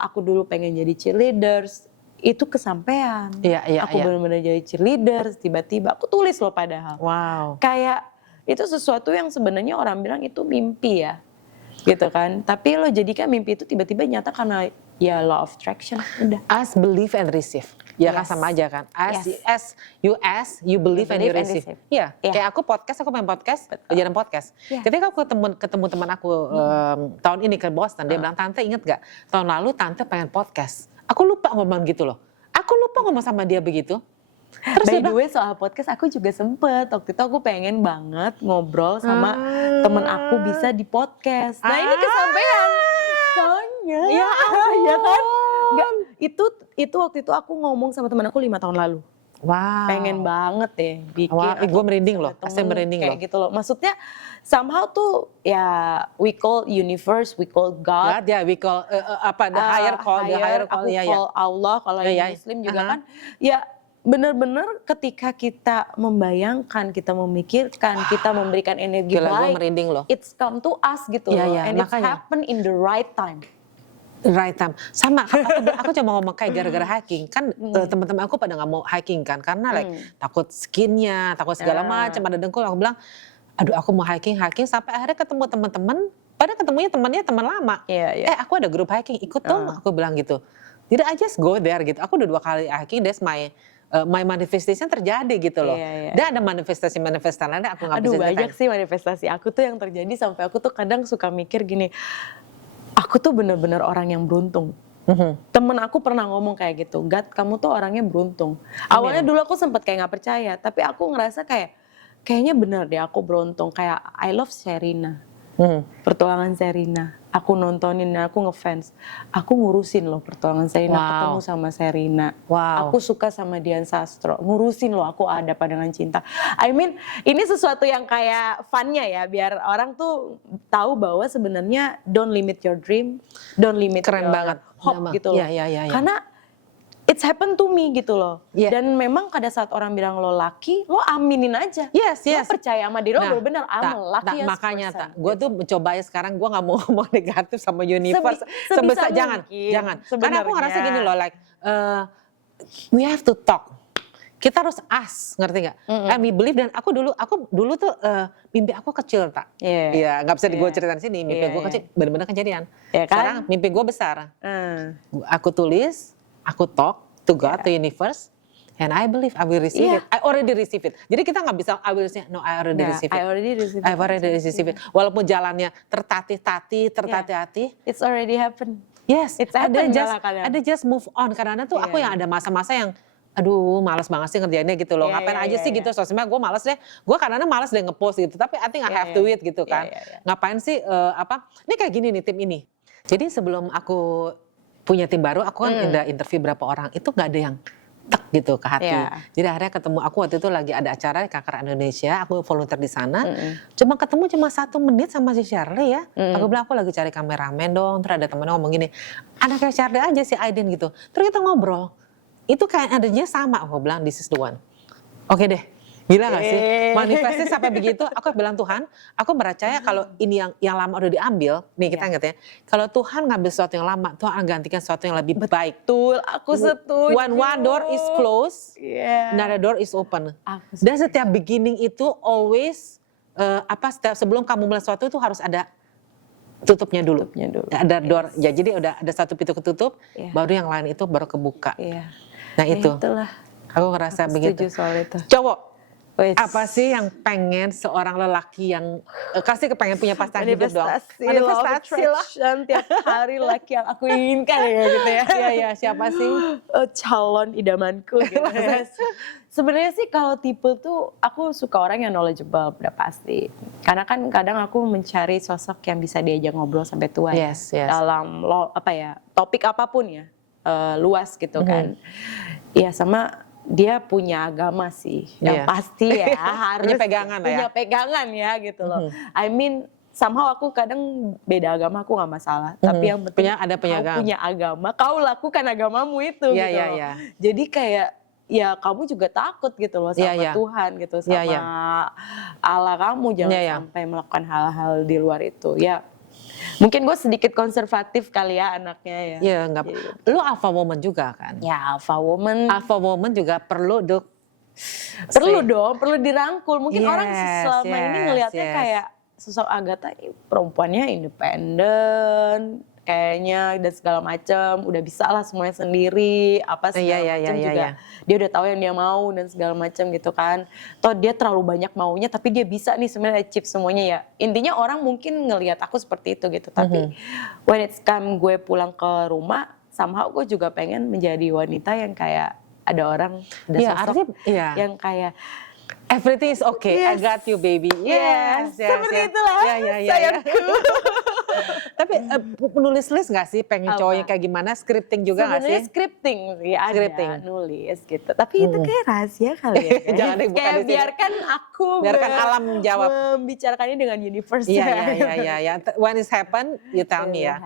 aku dulu pengen jadi cheerleaders, itu kesampaian. Iya, Aku benar-benar jadi cheerleaders, tiba-tiba aku tulis loh padahal. Wow. Kayak itu sesuatu yang sebenarnya orang bilang itu mimpi ya, gitu kan. Tapi lo jadikan mimpi itu tiba-tiba nyata karena ya law of attraction, udah. Ask, believe, and receive. Ya kan Yes. sama aja kan. Yes. You ask, you believe, and you receive. Iya. Iya. Kayak aku main podcast, kejadian podcast. Iya. Ketika aku ketemu teman aku tahun ini ke Boston, dia bilang, Tante inget gak? Tahun lalu Tante pengen podcast. Aku lupa ngomong gitu loh. Aku lupa ngomong sama dia begitu. Terus By the way soal podcast aku juga sempet, waktu itu aku pengen banget ngobrol sama temen aku bisa di podcast. Nah ini kesampaian, soalnya Ya ampun. ya kan? Nggak, itu waktu itu aku ngomong sama temen aku 5 tahun lalu. Wow. Pengen banget deh bikin. Wah, gue merinding loh, pasti merinding kayak loh. gitu loh. Maksudnya somehow tuh ya we call universe, we call God. Ya, we call the higher call, Aku ya. call Allah kalau yang Muslim juga kan. Ya benar-benar ketika kita membayangkan, kita memikirkan, kita memberikan energi Gila, gue baik, merinding loh. it's come to us gitu Iya, loh. iya, And it's makanya. happen in the right time. Right time. Sama, aku cuma ngomong kayak gara-gara hiking. Kan teman-teman aku pada gak mau hiking kan. Karena takut skinnya, takut segala macam, ada dengkul. Aku bilang, aduh aku mau hiking. Sampai akhirnya ketemu teman-teman. Padahal ketemunya temannya teman lama. Iya. Aku ada grup hiking, ikut dong. Aku bilang gitu. Jadi I just go there gitu. Aku udah 2 kali hiking, that's my manifestation terjadi gitu loh. Iya. Dan ada manifestasi lainnya aku gak Aduh bisa banyak sih manifestasi aku tuh yang terjadi sampai aku tuh kadang suka mikir gini, aku tuh bener-bener orang yang beruntung. Temen aku pernah ngomong kayak gitu, God kamu tuh orangnya beruntung. Awalnya dulu aku sempet kayak gak percaya, tapi aku ngerasa kayaknya bener deh aku beruntung. Kayak I love Sherina, Pertualangan Sherina. Aku nontonin, aku ngefans. Aku ngurusin loh Pertualangan Sherina, ketemu sama Sherina. Wow. Aku suka sama Dian Sastro, ngurusin loh aku Ada Pandangan Cinta. I mean, ini sesuatu yang kayak funnya ya, biar orang tuh tahu bahwa sebenarnya don't limit your dream, don't limit Keren your banget. hope gitu loh. Iya. Karena it's happened to me gitu loh. Yeah. Dan memang pada saat orang bilang lo lucky, lo aminin aja. Yes. Lo percaya sama diri lo bener-bener lucky makanya gue tuh mencoba ya sekarang gue nggak mau ngomong negatif sama universe. Sebisa jangan. Karena aku sebenarnya. ngerasa gini loh, like we have to talk. Kita harus ask, ngerti nggak? And we believe. Dan aku dulu tuh mimpi aku kecil tak. Iya, nggak bisa gue ceritain sini. Mimpi gue kecil, benar-benar kejadian. Ya kan? Sekarang mimpi gue besar. Aku tulis, aku talk to God, to universe. And I believe I will receive it. I already receive it. Jadi kita nggak bisa I will receive. No, I already receive it. I already receive it. Walaupun jalannya tertatih-tatih. It's already happened. Yes. It's happened ada just move on. Karena tuh aku yang ada masa-masa yang aduh malas banget sih ngerjainnya gitu loh. Ngapain aja sih gitu. Sosmed gue malas deh. Gue kadang-kadang malas deh ngepost gitu. Tapi I think I have to it gitu kan. Ngapain sih ini kayak gini nih tim ini. Jadi sebelum aku punya tim baru, aku kan udah interview berapa orang. Itu gak ada yang tek gitu ke hati. Jadi akhirnya ketemu aku waktu itu lagi ada acara di Kanker Indonesia, aku volunteer di sana. Cuma ketemu 1 menit sama si Shirley ya. Aku bilang aku lagi cari kameramen dong. Terus ada temennya ngomong gini, anaknya Shirley aja si Aiden gitu. Terus kita ngobrol. Itu kayak adanya sama. Aku bilang this is the one. Oke deh. Gila gak sih? Manifestasi sampai begitu, aku bilang Tuhan, aku percaya kalau ini yang lama udah diambil, nih kita ingat ya, kalau Tuhan ngambil sesuatu yang lama, Tuhan akan gantikan sesuatu yang lebih baik. Betul, aku setuju. When one door is closed, another door is open. Dan setiap beginning itu always, sebelum kamu mulai sesuatu itu harus ada tutupnya dulu. Ada door, ya jadi udah ada satu pintu ketutup, baru yang lain itu baru kebuka. Nah itu, aku ngerasa begitu. Soal itu. Cowok. Apa sih yang pengen seorang lelaki yang kasih kepengen punya pasangan hidup dong? Manifestasi lah. Tiap hari laki yang aku inginkan ya gitu ya. Iya, siapa sih? Calon idamanku gitu. Sebenarnya sih kalau tipe tuh aku suka orang yang knowledgeable, udah pasti. Karena kan kadang aku mencari sosok yang bisa diajak ngobrol sampai tua yes. Dalam topik apapun ya, luas gitu kan. Ya sama dia punya agama sih, yang Iya. pasti ya harus Punya pegangan lah ya. punya pegangan ya gitu loh. I mean somehow aku kadang beda agama aku nggak masalah, tapi yang penting Ada kau penyagam. punya agama, kau lakukan agamamu itu Iya, gitu iya, loh. iya. Jadi kayak ya kamu juga takut gitu loh sama Iya, iya. Tuhan gitu, sama Iya, iya. Allah kamu, jangan Iya, iya. sampai melakukan hal-hal di luar itu. Ya mungkin gue sedikit konservatif kali ya anaknya ya. Iya, nggak. Jadi, Lu alpha woman juga kan? ya alpha woman Alpha woman juga perlu perlu dong, perlu dirangkul. Mungkin orang Yes, selama ini ngelihatnya yes. kayak sosok Agatha ini perempuannya independen kayaknya dan segala macam, udah bisa lah semuanya sendiri, apa segala Iya, macam iya, juga. iya. Dia udah tahu yang dia mau dan segala macam gitu kan. Toh dia terlalu banyak maunya tapi dia bisa nih sebenarnya achieve semuanya ya. Intinya orang mungkin ngelihat aku seperti itu gitu, tapi when it's come gue pulang ke rumah, somehow gue juga pengen menjadi wanita yang kayak ada orang, ada Iya, sosok artinya iya. yang kayak Everything is okay. I Yes. got you, baby. Yes, yes, seperti yes. itulah Ya, ya, ya, sayangku. Tapi penulis-nulis nggak sih pengen Apa? cowoknya kayak gimana? Scripting juga nggak sih? Sebenarnya scripting sih ada, Scripting. nulis gitu. Tapi itu kayak rahasia kali ya. kayaknya. Jangan dibuka kayak di sini. biarkan aku Biarkan alam menjawab. membicarakannya dengan universe. Iya, iya, iya, iya. When it's happen, you tell me ya.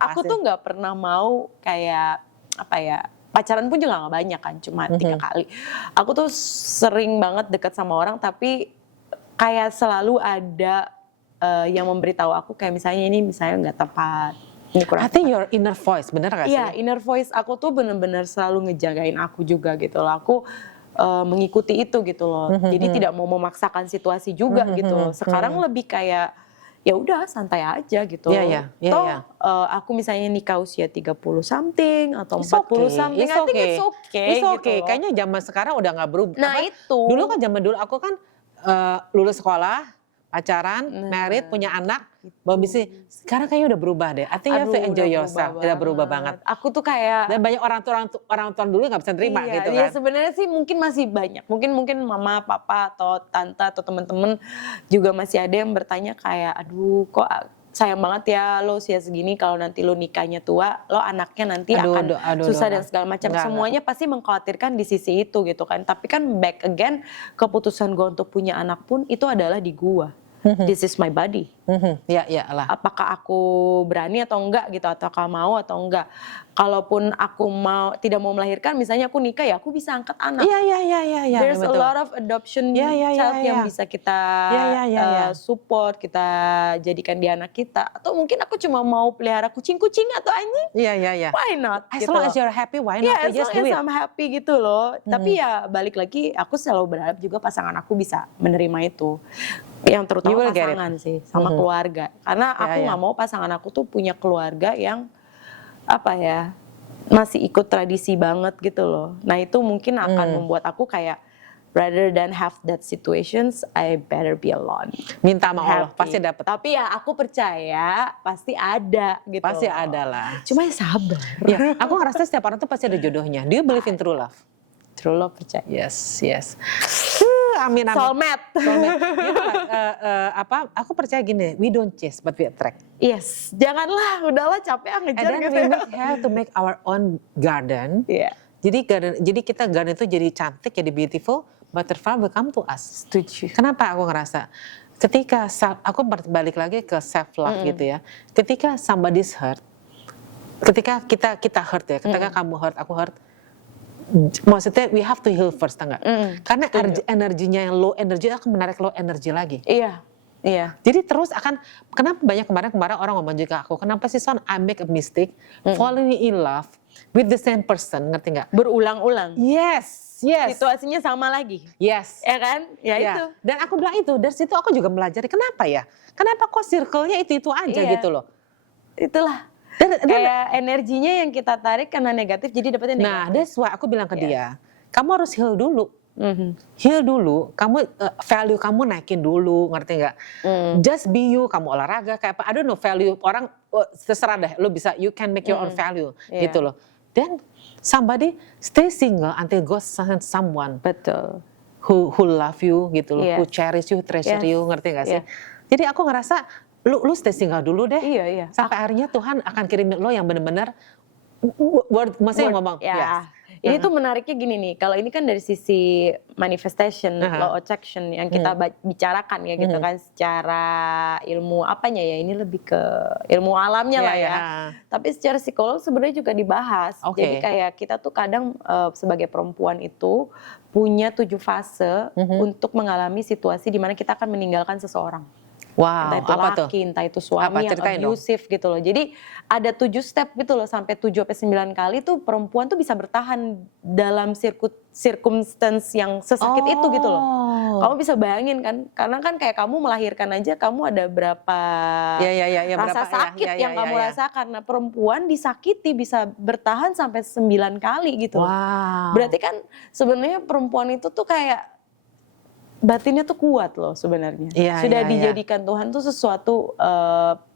Aku tuh nggak pernah mau kayak apa ya, pacaran pun juga nggak banyak kan, cuma 3 kali. Aku tuh sering banget deket sama orang tapi kayak selalu ada yang memberitahu aku kayak misalnya ini misalnya nggak tepat, ini kurang I think your inner voice, bener gak sih? Iya, inner voice aku tuh bener-bener selalu ngejagain aku juga gitu loh. Aku mengikuti itu gitu loh. Jadi tidak mau memaksakan situasi juga gitu loh. Sekarang lebih kayak ya udah santai aja gitu. Iya, iya, iya, Toh iya. aku misalnya nikah usia 30 something atau It's 40 okay, something, it's I think okay. it's okay It's gitu okay. loh. Kayaknya zaman sekarang udah nggak berubah. Nah, itu. Dulu kan zaman dulu aku kan lulus sekolah, pacaran, married, punya anak, baru bisa. Sekarang kayaknya udah berubah deh. I think you have to Aduh, enjoy udah yourself. Udah berubah banget. Aku tuh kayak Dan banyak orang tua dulu nggak bisa terima iya, gitu iya, kan. sebenarnya sih mungkin masih banyak. Mungkin mama, papa atau tante atau teman-teman juga masih ada yang bertanya kayak, aduh kok sayang banget ya lo usia segini kalau nanti lo nikahnya tua, lo anaknya nanti akan susah dan segala macam. Semuanya pasti mengkhawatirkan di sisi itu gitu kan. Tapi kan back again, keputusan gue untuk punya anak pun itu adalah di gue. This is my body. Ya, ya lah. Apakah aku berani atau enggak gitu, ataukah mau atau enggak. Kalaupun aku tidak mau melahirkan, misalnya aku nikah ya aku bisa angkat anak. Iya, iya, iya, iya, iya. There's a lot of adoption child yang bisa kita support, kita jadikan dia anak kita. Atau mungkin aku cuma mau pelihara kucing-kucing atau anjing. Iya, iya, iya. Why not? As gitu long loh. as you're happy, why not? Yeah, as Just long do as it. I'm happy gitu loh. Tapi ya balik lagi, aku selalu berharap juga pasangan aku bisa menerima itu. Yang terutama pasangan sih, sama keluarga. Karena aku nggak mau pasangan aku tuh punya keluarga yang apa ya, masih ikut tradisi banget gitu loh. Nah itu mungkin akan membuat aku kayak rather than have that situations, I better be alone. Minta sama Allah, Happy. pasti dapet. Tapi ya aku percaya pasti ada gitu. Pasti ada lah. Cuma ya sabar. Ya, aku ngerasa setiap orang tuh pasti ada jodohnya. Do you believe in true love? True love percaya. Yes, yes. Amin, amin. Soulmate. Soulmate. You know, aku percaya gini, we don't chase but we attract. Yes, janganlah, udahlah capek And ngejar then gitu. we have to make our own garden. Iya. Jadi kita garden itu jadi cantik, jadi beautiful, butterfly will come to us. Setuju. Kenapa aku ngerasa? Ketika aku balik lagi ke self love gitu ya. Ketika somebody's hurt, ketika kita hurt ya, ketika kamu hurt, aku hurt, maksudnya we have to heal first, enggak? Karena energinya yang low energy akan menarik low energy lagi. Iya, iya. Jadi terus kenapa banyak kemarin orang ngomong juga aku, kenapa sih Son, I make a mistake, falling in love with the same person, ngerti nggak? Berulang-ulang. Yes, yes. Situasinya sama lagi. Yes. Ya kan? Ya itu. Dan aku bilang itu, dari situ aku juga melajari, kenapa ya? Kenapa kok circle-nya itu aja Iya. gitu loh. Itulah. Kayak energinya yang kita tarik karena negatif, jadi dapetnya negatif. Nah, that's why aku bilang ke dia, kamu harus heal dulu. Heal dulu, kamu value kamu naikin dulu, ngerti nggak? Just be you, kamu olahraga kayak apa? I don't know, value orang terserah deh, lo bisa, you can make your own value, gitu loh. Then somebody stay single until God send someone Betul. who love you, gitu loh, who cherish you, treasure you, ngerti nggak sih? Jadi aku ngerasa lu stay single dulu deh. Iya, iya. Sampai akhirnya Tuhan akan kirimin lo yang benar-benar maksudnya yang ngomong. Ya. Ini tuh menariknya gini nih, kalau ini kan dari sisi manifestation, Aha. law of attraction yang kita bicarakan ya gitu kan secara ilmu apanya ya, ini lebih ke ilmu alamnya lah ya. Tapi secara psikolog sebenarnya juga dibahas. Oke. Jadi kayak kita tuh kadang sebagai perempuan itu punya 7 fase untuk mengalami situasi di mana kita akan meninggalkan seseorang. Wow, Entah itu apa tuh? laki, entah itu suami yang Ceritain dong. abusive gitu loh. Jadi ada 7 step gitu loh, sampai 7-9 kali tuh perempuan tuh bisa bertahan dalam circumstance yang sesakit itu gitu loh. Kamu bisa bayangin kan, karena kan kayak kamu melahirkan aja kamu ada berapa Ya, rasa sakit yang kamu rasakan. Nah perempuan disakiti bisa bertahan sampai 9 kali gitu loh. Wow. Berarti kan sebenarnya perempuan itu tuh kayak batinnya tuh kuat loh sebenarnya. Iya, Sudah iya, iya. dijadikan Tuhan tuh sesuatu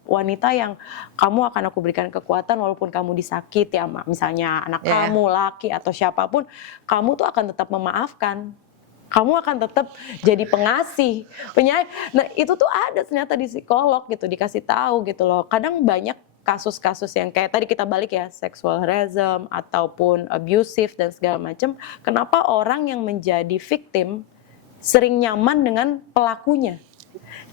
wanita yang kamu akan aku berikan kekuatan walaupun kamu disakiti sama misalnya anak kamu, laki atau siapapun, kamu tuh akan tetap memaafkan. Kamu akan tetap jadi pengasih, penyayang. Nah itu tuh ada ternyata di psikolog gitu, dikasih tahu gitu loh. Kadang banyak kasus-kasus yang kayak tadi kita balik ya, sexual harassment ataupun abusive dan segala macam. Kenapa orang yang menjadi victim sering nyaman dengan pelakunya?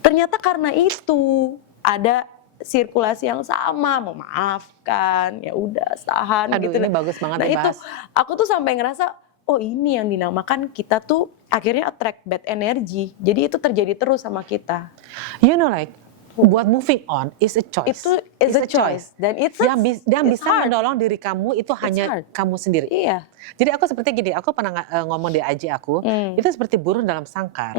Ternyata karena itu ada sirkulasi yang sama, memaafkan, ya udah tahan. Aduh, gitu. ini bagus banget Nah itu dibahas. aku tuh sampai ngerasa, oh ini yang dinamakan kita tuh akhirnya attract bad energy. Jadi itu terjadi terus sama kita. You know like, buat moving on is a choice. Itu is a choice. Dan it's yang it's bisa hard. menolong diri kamu itu hanya hard. kamu sendiri. Iya. Jadi aku seperti gini, aku pernah ngomong di IG aku, itu seperti burung dalam sangkar.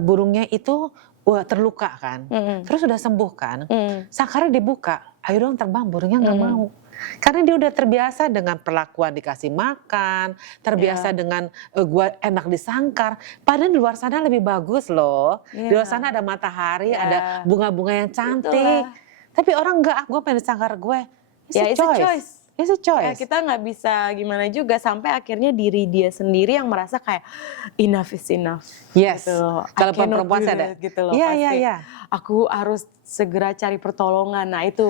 Burungnya itu terluka kan, terus udah sembuh kan, sangkarnya dibuka, ayo dong terbang, burungnya nggak mau. Karena dia udah terbiasa dengan perlakuan dikasih makan, terbiasa dengan gua enak disangkar. Padahal di luar sana lebih bagus loh. Di luar sana ada matahari, ada bunga-bunga yang cantik. Tapi orang enggak, gue pengen disangkar gue. It's a choice. It's a choice. Ya, kita nggak bisa gimana juga sampai akhirnya diri dia sendiri yang merasa kayak enough is enough. Yes. Gitu loh. Kalau I cannot perempuan do saya ada. that, gitu loh. Iya, pasti. iya, iya. Aku harus segera cari pertolongan. Nah itu.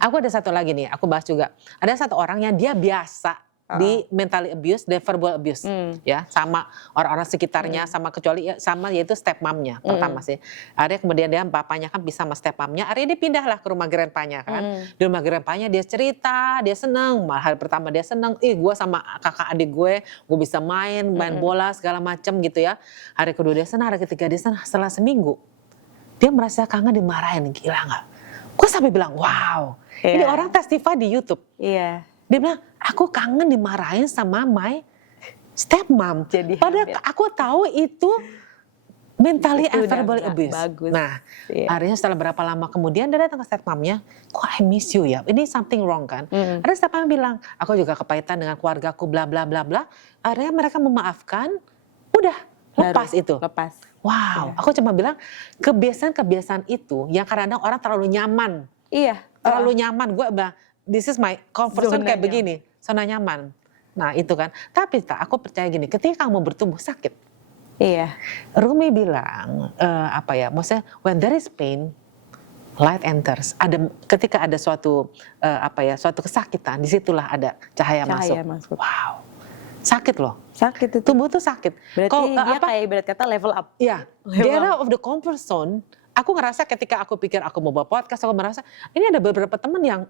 Aku ada satu lagi nih, aku bahas juga. Ada satu orang yang dia biasa di mentally abuse dan verbal abuse, ya, sama orang-orang sekitarnya, sama kecuali ya, sama yaitu stepmomnya pertama sih. Ada kemudian dia bapaknya kan bisa sama stepmomnya, akhirnya dia pindahlah ke rumah grandpanya kan. Di rumah grandpanya dia cerita, dia seneng. Hari pertama dia seneng, gue sama kakak adik gue bisa main bola segala macem gitu ya. Hari kedua dia senang, hari ketiga dia senang. Setelah seminggu dia merasa kangen dimarahin, gila nggak? Gue sampai bilang, wow, ini orang testify di YouTube. Iya. Dia bilang, aku kangen dimarahin sama my stepmom. Jadi padahal aku tahu itu mentally and Itu udah verbally nggak abuse. bagus. Nah, Iya. akhirnya setelah berapa lama kemudian dia datang ke stepmomnya, kok I miss you ya? Ini something wrong kan? Ada stepmom bilang, aku juga kepahitan dengan keluargaku, bla bla bla bla. Akhirnya mereka memaafkan, udah lepas itu. Lepas. Wow, aku cuma bilang kebiasaan-kebiasaan itu yang kadang-kadang orang terlalu nyaman. Iya. Terlalu nyaman, gue bilang, this is my comfort zone Zona kayak nyaman. begini, zona nyaman. Nah itu kan, tapi aku percaya gini, ketika kamu bertumbuh sakit, Iya. Rumi bilang, maksudnya when there is pain, light enters. Ketika ada suatu suatu kesakitan, disitulah ada cahaya masuk. Wow, sakit loh. Sakit itu. Tubuh tuh sakit. Berarti dia kayak ibarat kata level up. Iya, get out of the comfort zone. Aku ngerasa ketika aku pikir aku mau buat podcast, aku merasa ini ada beberapa teman yang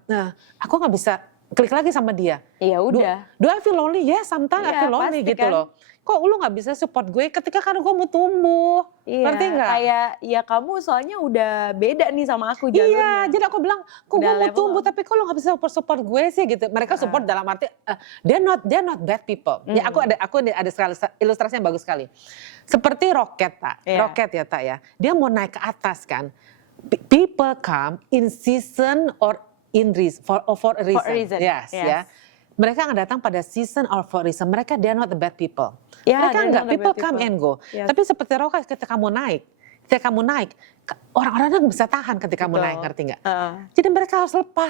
aku nggak bisa klik lagi sama dia. Iya udah. Do I feel lonely? Yes, sometimes I feel lonely pasti gitu kan. loh. Kok lu nggak bisa support gue ketika kan gue mau tumbuh? Iya, Ngerti nggak? kayak ya kamu soalnya udah beda nih sama aku jalurnya. Iya, jadi aku bilang, kok gue Udah mau level tumbuh up. tapi kok lu nggak bisa support gue sih gitu. Mereka support dalam arti they're not bad people. Ya aku ada sekali ilustrasi yang bagus sekali. Seperti roket tak, Iya. roket ya tak ya. Dia mau naik ke atas kan. People come in season or in reason for a reason. Yes. Ya. Mereka akan datang pada season or for reason. Mereka they are not the bad people. Ya, Mereka they're enggak, not the people bad come people. and go. Yes. Tapi seperti roket ketika kamu naik, orang-orang nggak bisa tahan ketika kamu Betul. naik, ngerti nggak? Heeh. Jadi mereka harus lepas.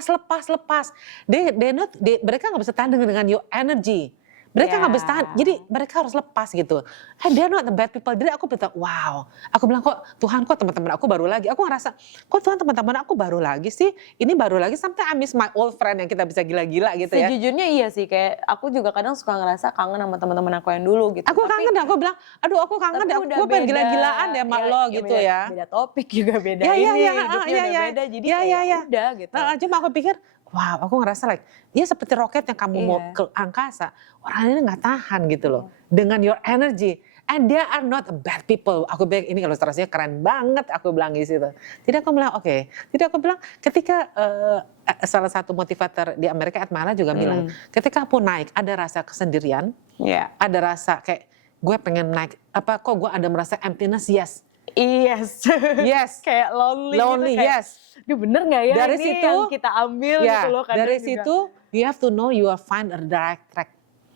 Mereka nggak bisa tahan dengan your energy. Mereka nggak Ya. bisa tahan, jadi mereka harus lepas gitu. They're not the bad people. Jadi aku bilang, wow. Aku bilang kok Tuhan kok teman-teman aku baru lagi. Aku ngerasa kok Tuhan teman-teman aku baru lagi sih. Ini baru lagi. Sometimes I miss my old friend yang kita bisa gila-gila gitu ya. Sejujurnya iya sih, kayak aku juga kadang suka ngerasa kangen sama teman-teman aku yang dulu gitu. Aku kangen deh, aku bilang, aduh aku kangen deh, gue pengen gila-gilaan deh sama lo gitu beda, ya. Beda topik juga, beda Ya, ya, ini, ya, hidupnya ya, udah ya. beda, jadi Ya, kayak ya, ya. udah gitu. Cuma aku pikir, wow, aku ngerasa like, ya seperti roket yang kamu mau Iya. ke angkasa, orang ini nggak tahan gitu loh, dengan your energy. And they are not bad people. Aku bilang ini ilustrasinya keren banget. Aku bilang di situ. Tidak aku bilang oke. Tidak aku bilang ketika salah satu motivator di Amerika, Ed Mala juga bilang, ketika aku naik ada rasa kesendirian, Iya. ada rasa kayak gue pengen naik. Apa kok gue ada merasa emptiness? Yes. Yes. Yes. Kayak lonely, Lonely, gitu. Kayak, yes. Duh bener gak ya Dari ini situ, yang kita ambil ya, gitu loh. Kadang dari juga. situ you have to know you will find a direct track.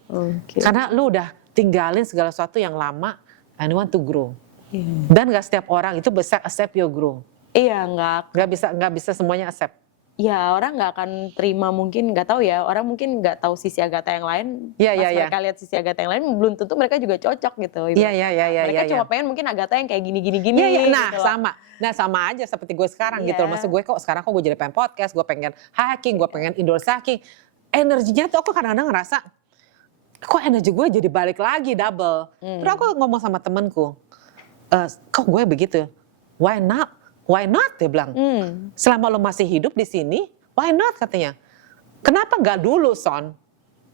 Oke. Karena lu udah tinggalin segala sesuatu yang lama and you want to grow. Iya. Dan gak setiap orang itu bisa accept your grow. Iya Gak bisa semuanya accept. ya orang nggak akan terima, mungkin nggak tahu ya, orang mungkin nggak tahu sisi Agatha yang lain. Iya, Pas iya, iya. mereka lihat sisi Agatha yang lain belum tentu mereka juga cocok gitu. Iya, iya, iya, Mereka iya, cuma iya. pengen mungkin Agatha yang kayak gini Iya, iya. Nah, gitu loh. sama. Nah, sama aja seperti gue sekarang gitu loh. Iya. Maksud gue kok sekarang gue jadi pengen podcast, gue pengen hacking, gue pengen indoor hacking. Energinya tuh aku kadang-kadang ngerasa, kok energi gue jadi balik lagi double. Terus aku ngomong sama temenku, kok gue begitu? Why not? Why not? Dia bilang. Selama lo masih hidup di sini, why not katanya? Kenapa nggak dulu, Son?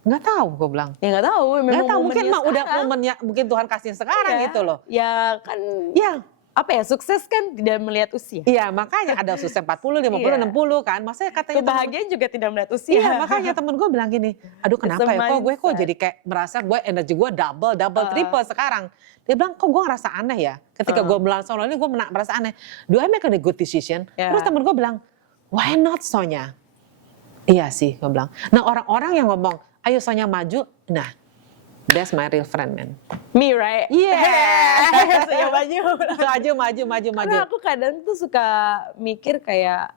Nggak tahu, gue bilang. Ya nggak tahu, memang Nggak tahu, mungkin momennya udah sekarang. momennya, mungkin Tuhan kasih sekarang Iya. gitu loh. Ya kan, Ya, apa ya, sukses kan tidak melihat usia. iya makanya ada sukses 40, 50, Iya. 60 kan. Maksudnya katanya Kebahagiaan juga tidak melihat usia. Iya makanya temen gue bilang gini, aduh kenapa ya kok gue mindset. jadi kayak merasa gue energi gue double, triple sekarang. Dia bilang kok gue ngerasa aneh ya. Ketika gue melangsung ini gue merasa aneh. Do I make a good decision? Ya. Terus temen gue bilang, why not Sonya? Iya sih gue bilang. Nah orang-orang yang ngomong, ayo Sonya maju, nah that's my real friend man. Me right? Yeah. Saya maju. Karena aku kadang tuh suka mikir kayak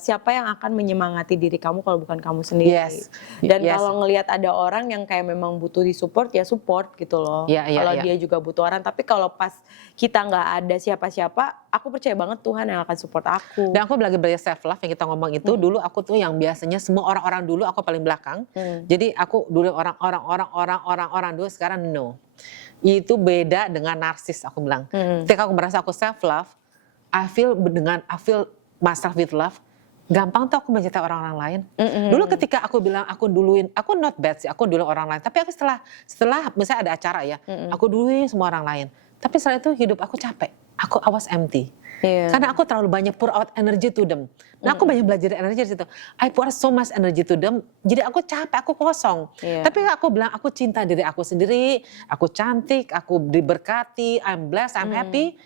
siapa yang akan menyemangati diri kamu kalau bukan kamu sendiri. Yes. Dan Yes. kalau ngelihat ada orang yang kayak memang butuh disupport ya support gitu loh. Iya, iya, Kalau iya. dia juga butuh orang. Tapi kalau pas kita nggak ada siapa-siapa, aku percaya banget Tuhan yang akan support aku. Dan aku lagi belajar self love yang kita ngomong itu. Dulu aku tuh yang biasanya semua orang-orang dulu aku paling belakang. Jadi aku dulu orang-orang dulu, sekarang no. Itu beda dengan narsis aku bilang. Ketika aku merasa aku self love, I feel myself with love. Gampang tuh aku mencintai orang-orang lain. Dulu ketika aku bilang aku duluin, aku not bad sih, aku dulu orang lain. Tapi aku setelah misalnya ada acara ya, aku duluin semua orang lain. Tapi setelah itu hidup aku capek, I was empty. Iya. Karena aku terlalu banyak pour out energy to them. Nah aku banyak belajar energi di situ. I pour so much energy to them, jadi aku capek, aku kosong. Iya. Tapi aku bilang aku cinta diri aku sendiri, aku cantik, aku diberkati, I'm blessed, I'm happy.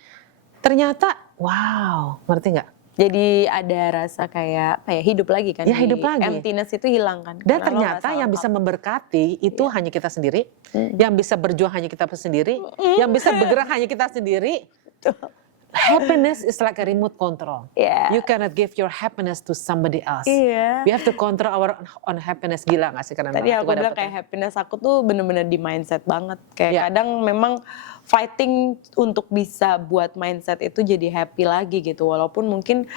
Ternyata wow, ngerti nggak? Jadi ada rasa kayak apa ya, hidup lagi kan. Ya, hidup di lagi. Emptiness itu hilang kan. Dan Karena lo ternyata ngerasa yang lengkap. bisa memberkati itu hanya kita sendiri, yang bisa berjuang hanya kita sendiri, yang bisa bergerak hanya kita sendiri. Happiness is like a remote control. Yeah. You cannot give your happiness to somebody else. Iya. We have to control our own happiness. Gila gak sih? Tadi aku bilang kayak happiness aku tuh bener-bener di mindset banget. Kayak Iya. kadang memang fighting untuk bisa buat mindset itu jadi happy lagi gitu. Walaupun mungkin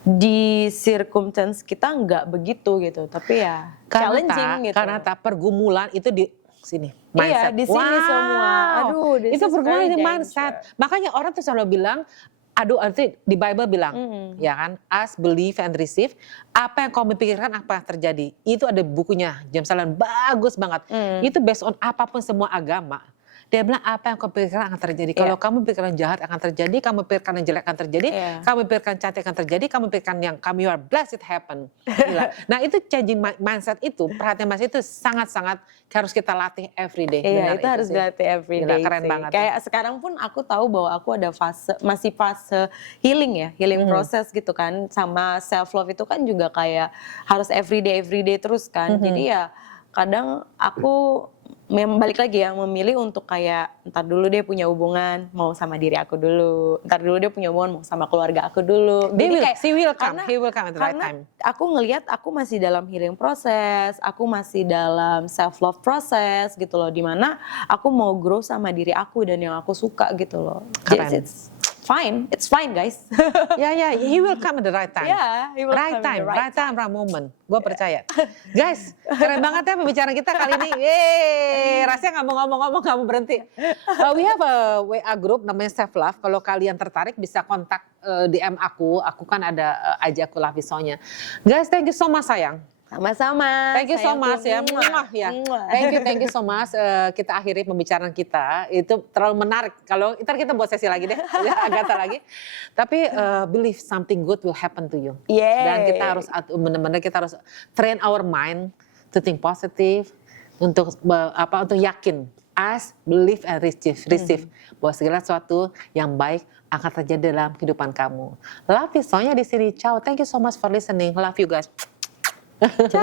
di circumstance kita nggak begitu gitu. Tapi ya challenging gitu. Karena pergumulan itu di sini. Iya, Mindset. di sini semua. Aduh, this itu is pergumulan very di mindset. Makanya orang tuh selalu bilang, aduh arti di Bible bilang, ya kan, ask, believe, and receive. Apa yang kamu pikirkan, apa yang terjadi. Itu ada bukunya, James Allen, bagus banget. Itu based on apapun semua agama. Dia bilang apa yang kamu pikirkan akan terjadi. Kalau kamu pikirkan jahat akan terjadi, kamu pikirkan yang jelek akan terjadi, kamu pikirkan cantik akan terjadi, kamu pikirkan yang you are blessed it happen. Gila. Nah itu changing mindset itu, perhatian mindset itu sangat-sangat harus kita latih everyday. Iya, itu harus sih. dilatih everyday. Gila, keren sih. banget. Kayak sekarang pun aku tahu bahwa aku ada masih fase healing ya, healing proses gitu kan. Sama self love itu kan juga kayak harus everyday terus kan. Jadi ya kadang aku balik lagi ya, memilih untuk kayak ntar dulu deh punya hubungan mau sama diri aku dulu, ntar dulu deh punya hubungan mau sama keluarga aku dulu. Jadi kayak She will come, he will come at the right karena time. aku ngelihat aku masih dalam healing proses, aku masih dalam self love proses gitu loh, dimana aku mau grow sama diri aku dan yang aku suka gitu loh. Keren. It's fine guys. Ya, he will come at the right time. Yeah, he will right come in time, the right time, right moment. Gue percaya. Guys, keren banget ya pembicaraan kita kali ini. Yeay, rasanya nggak mau ngomong-ngomong, nggak mau berhenti. We have a WA group namanya Self Love. Kalau kalian tertarik bisa kontak DM aku. Aku kan ada IG aku Lavisonya. Guys, thank you so much sayang. Sama-sama. Thank you so sayangku. much ya. Muah, ya. Thank you so much. Kita akhiri pembicaraan kita. Itu terlalu menarik. Kalau ntar kita buat sesi lagi deh, Agatha lagi. Tapi believe something good will happen to you. Yay. Dan kita harus benar-benar kita harus train our mind to think positive, untuk untuk yakin. Ask, believe, and receive. Bahwa segala sesuatu yang baik akan terjadi dalam kehidupan kamu. Love you, Sonya di sini. Ciao. Thank you so much for listening. Love you guys. Ciao.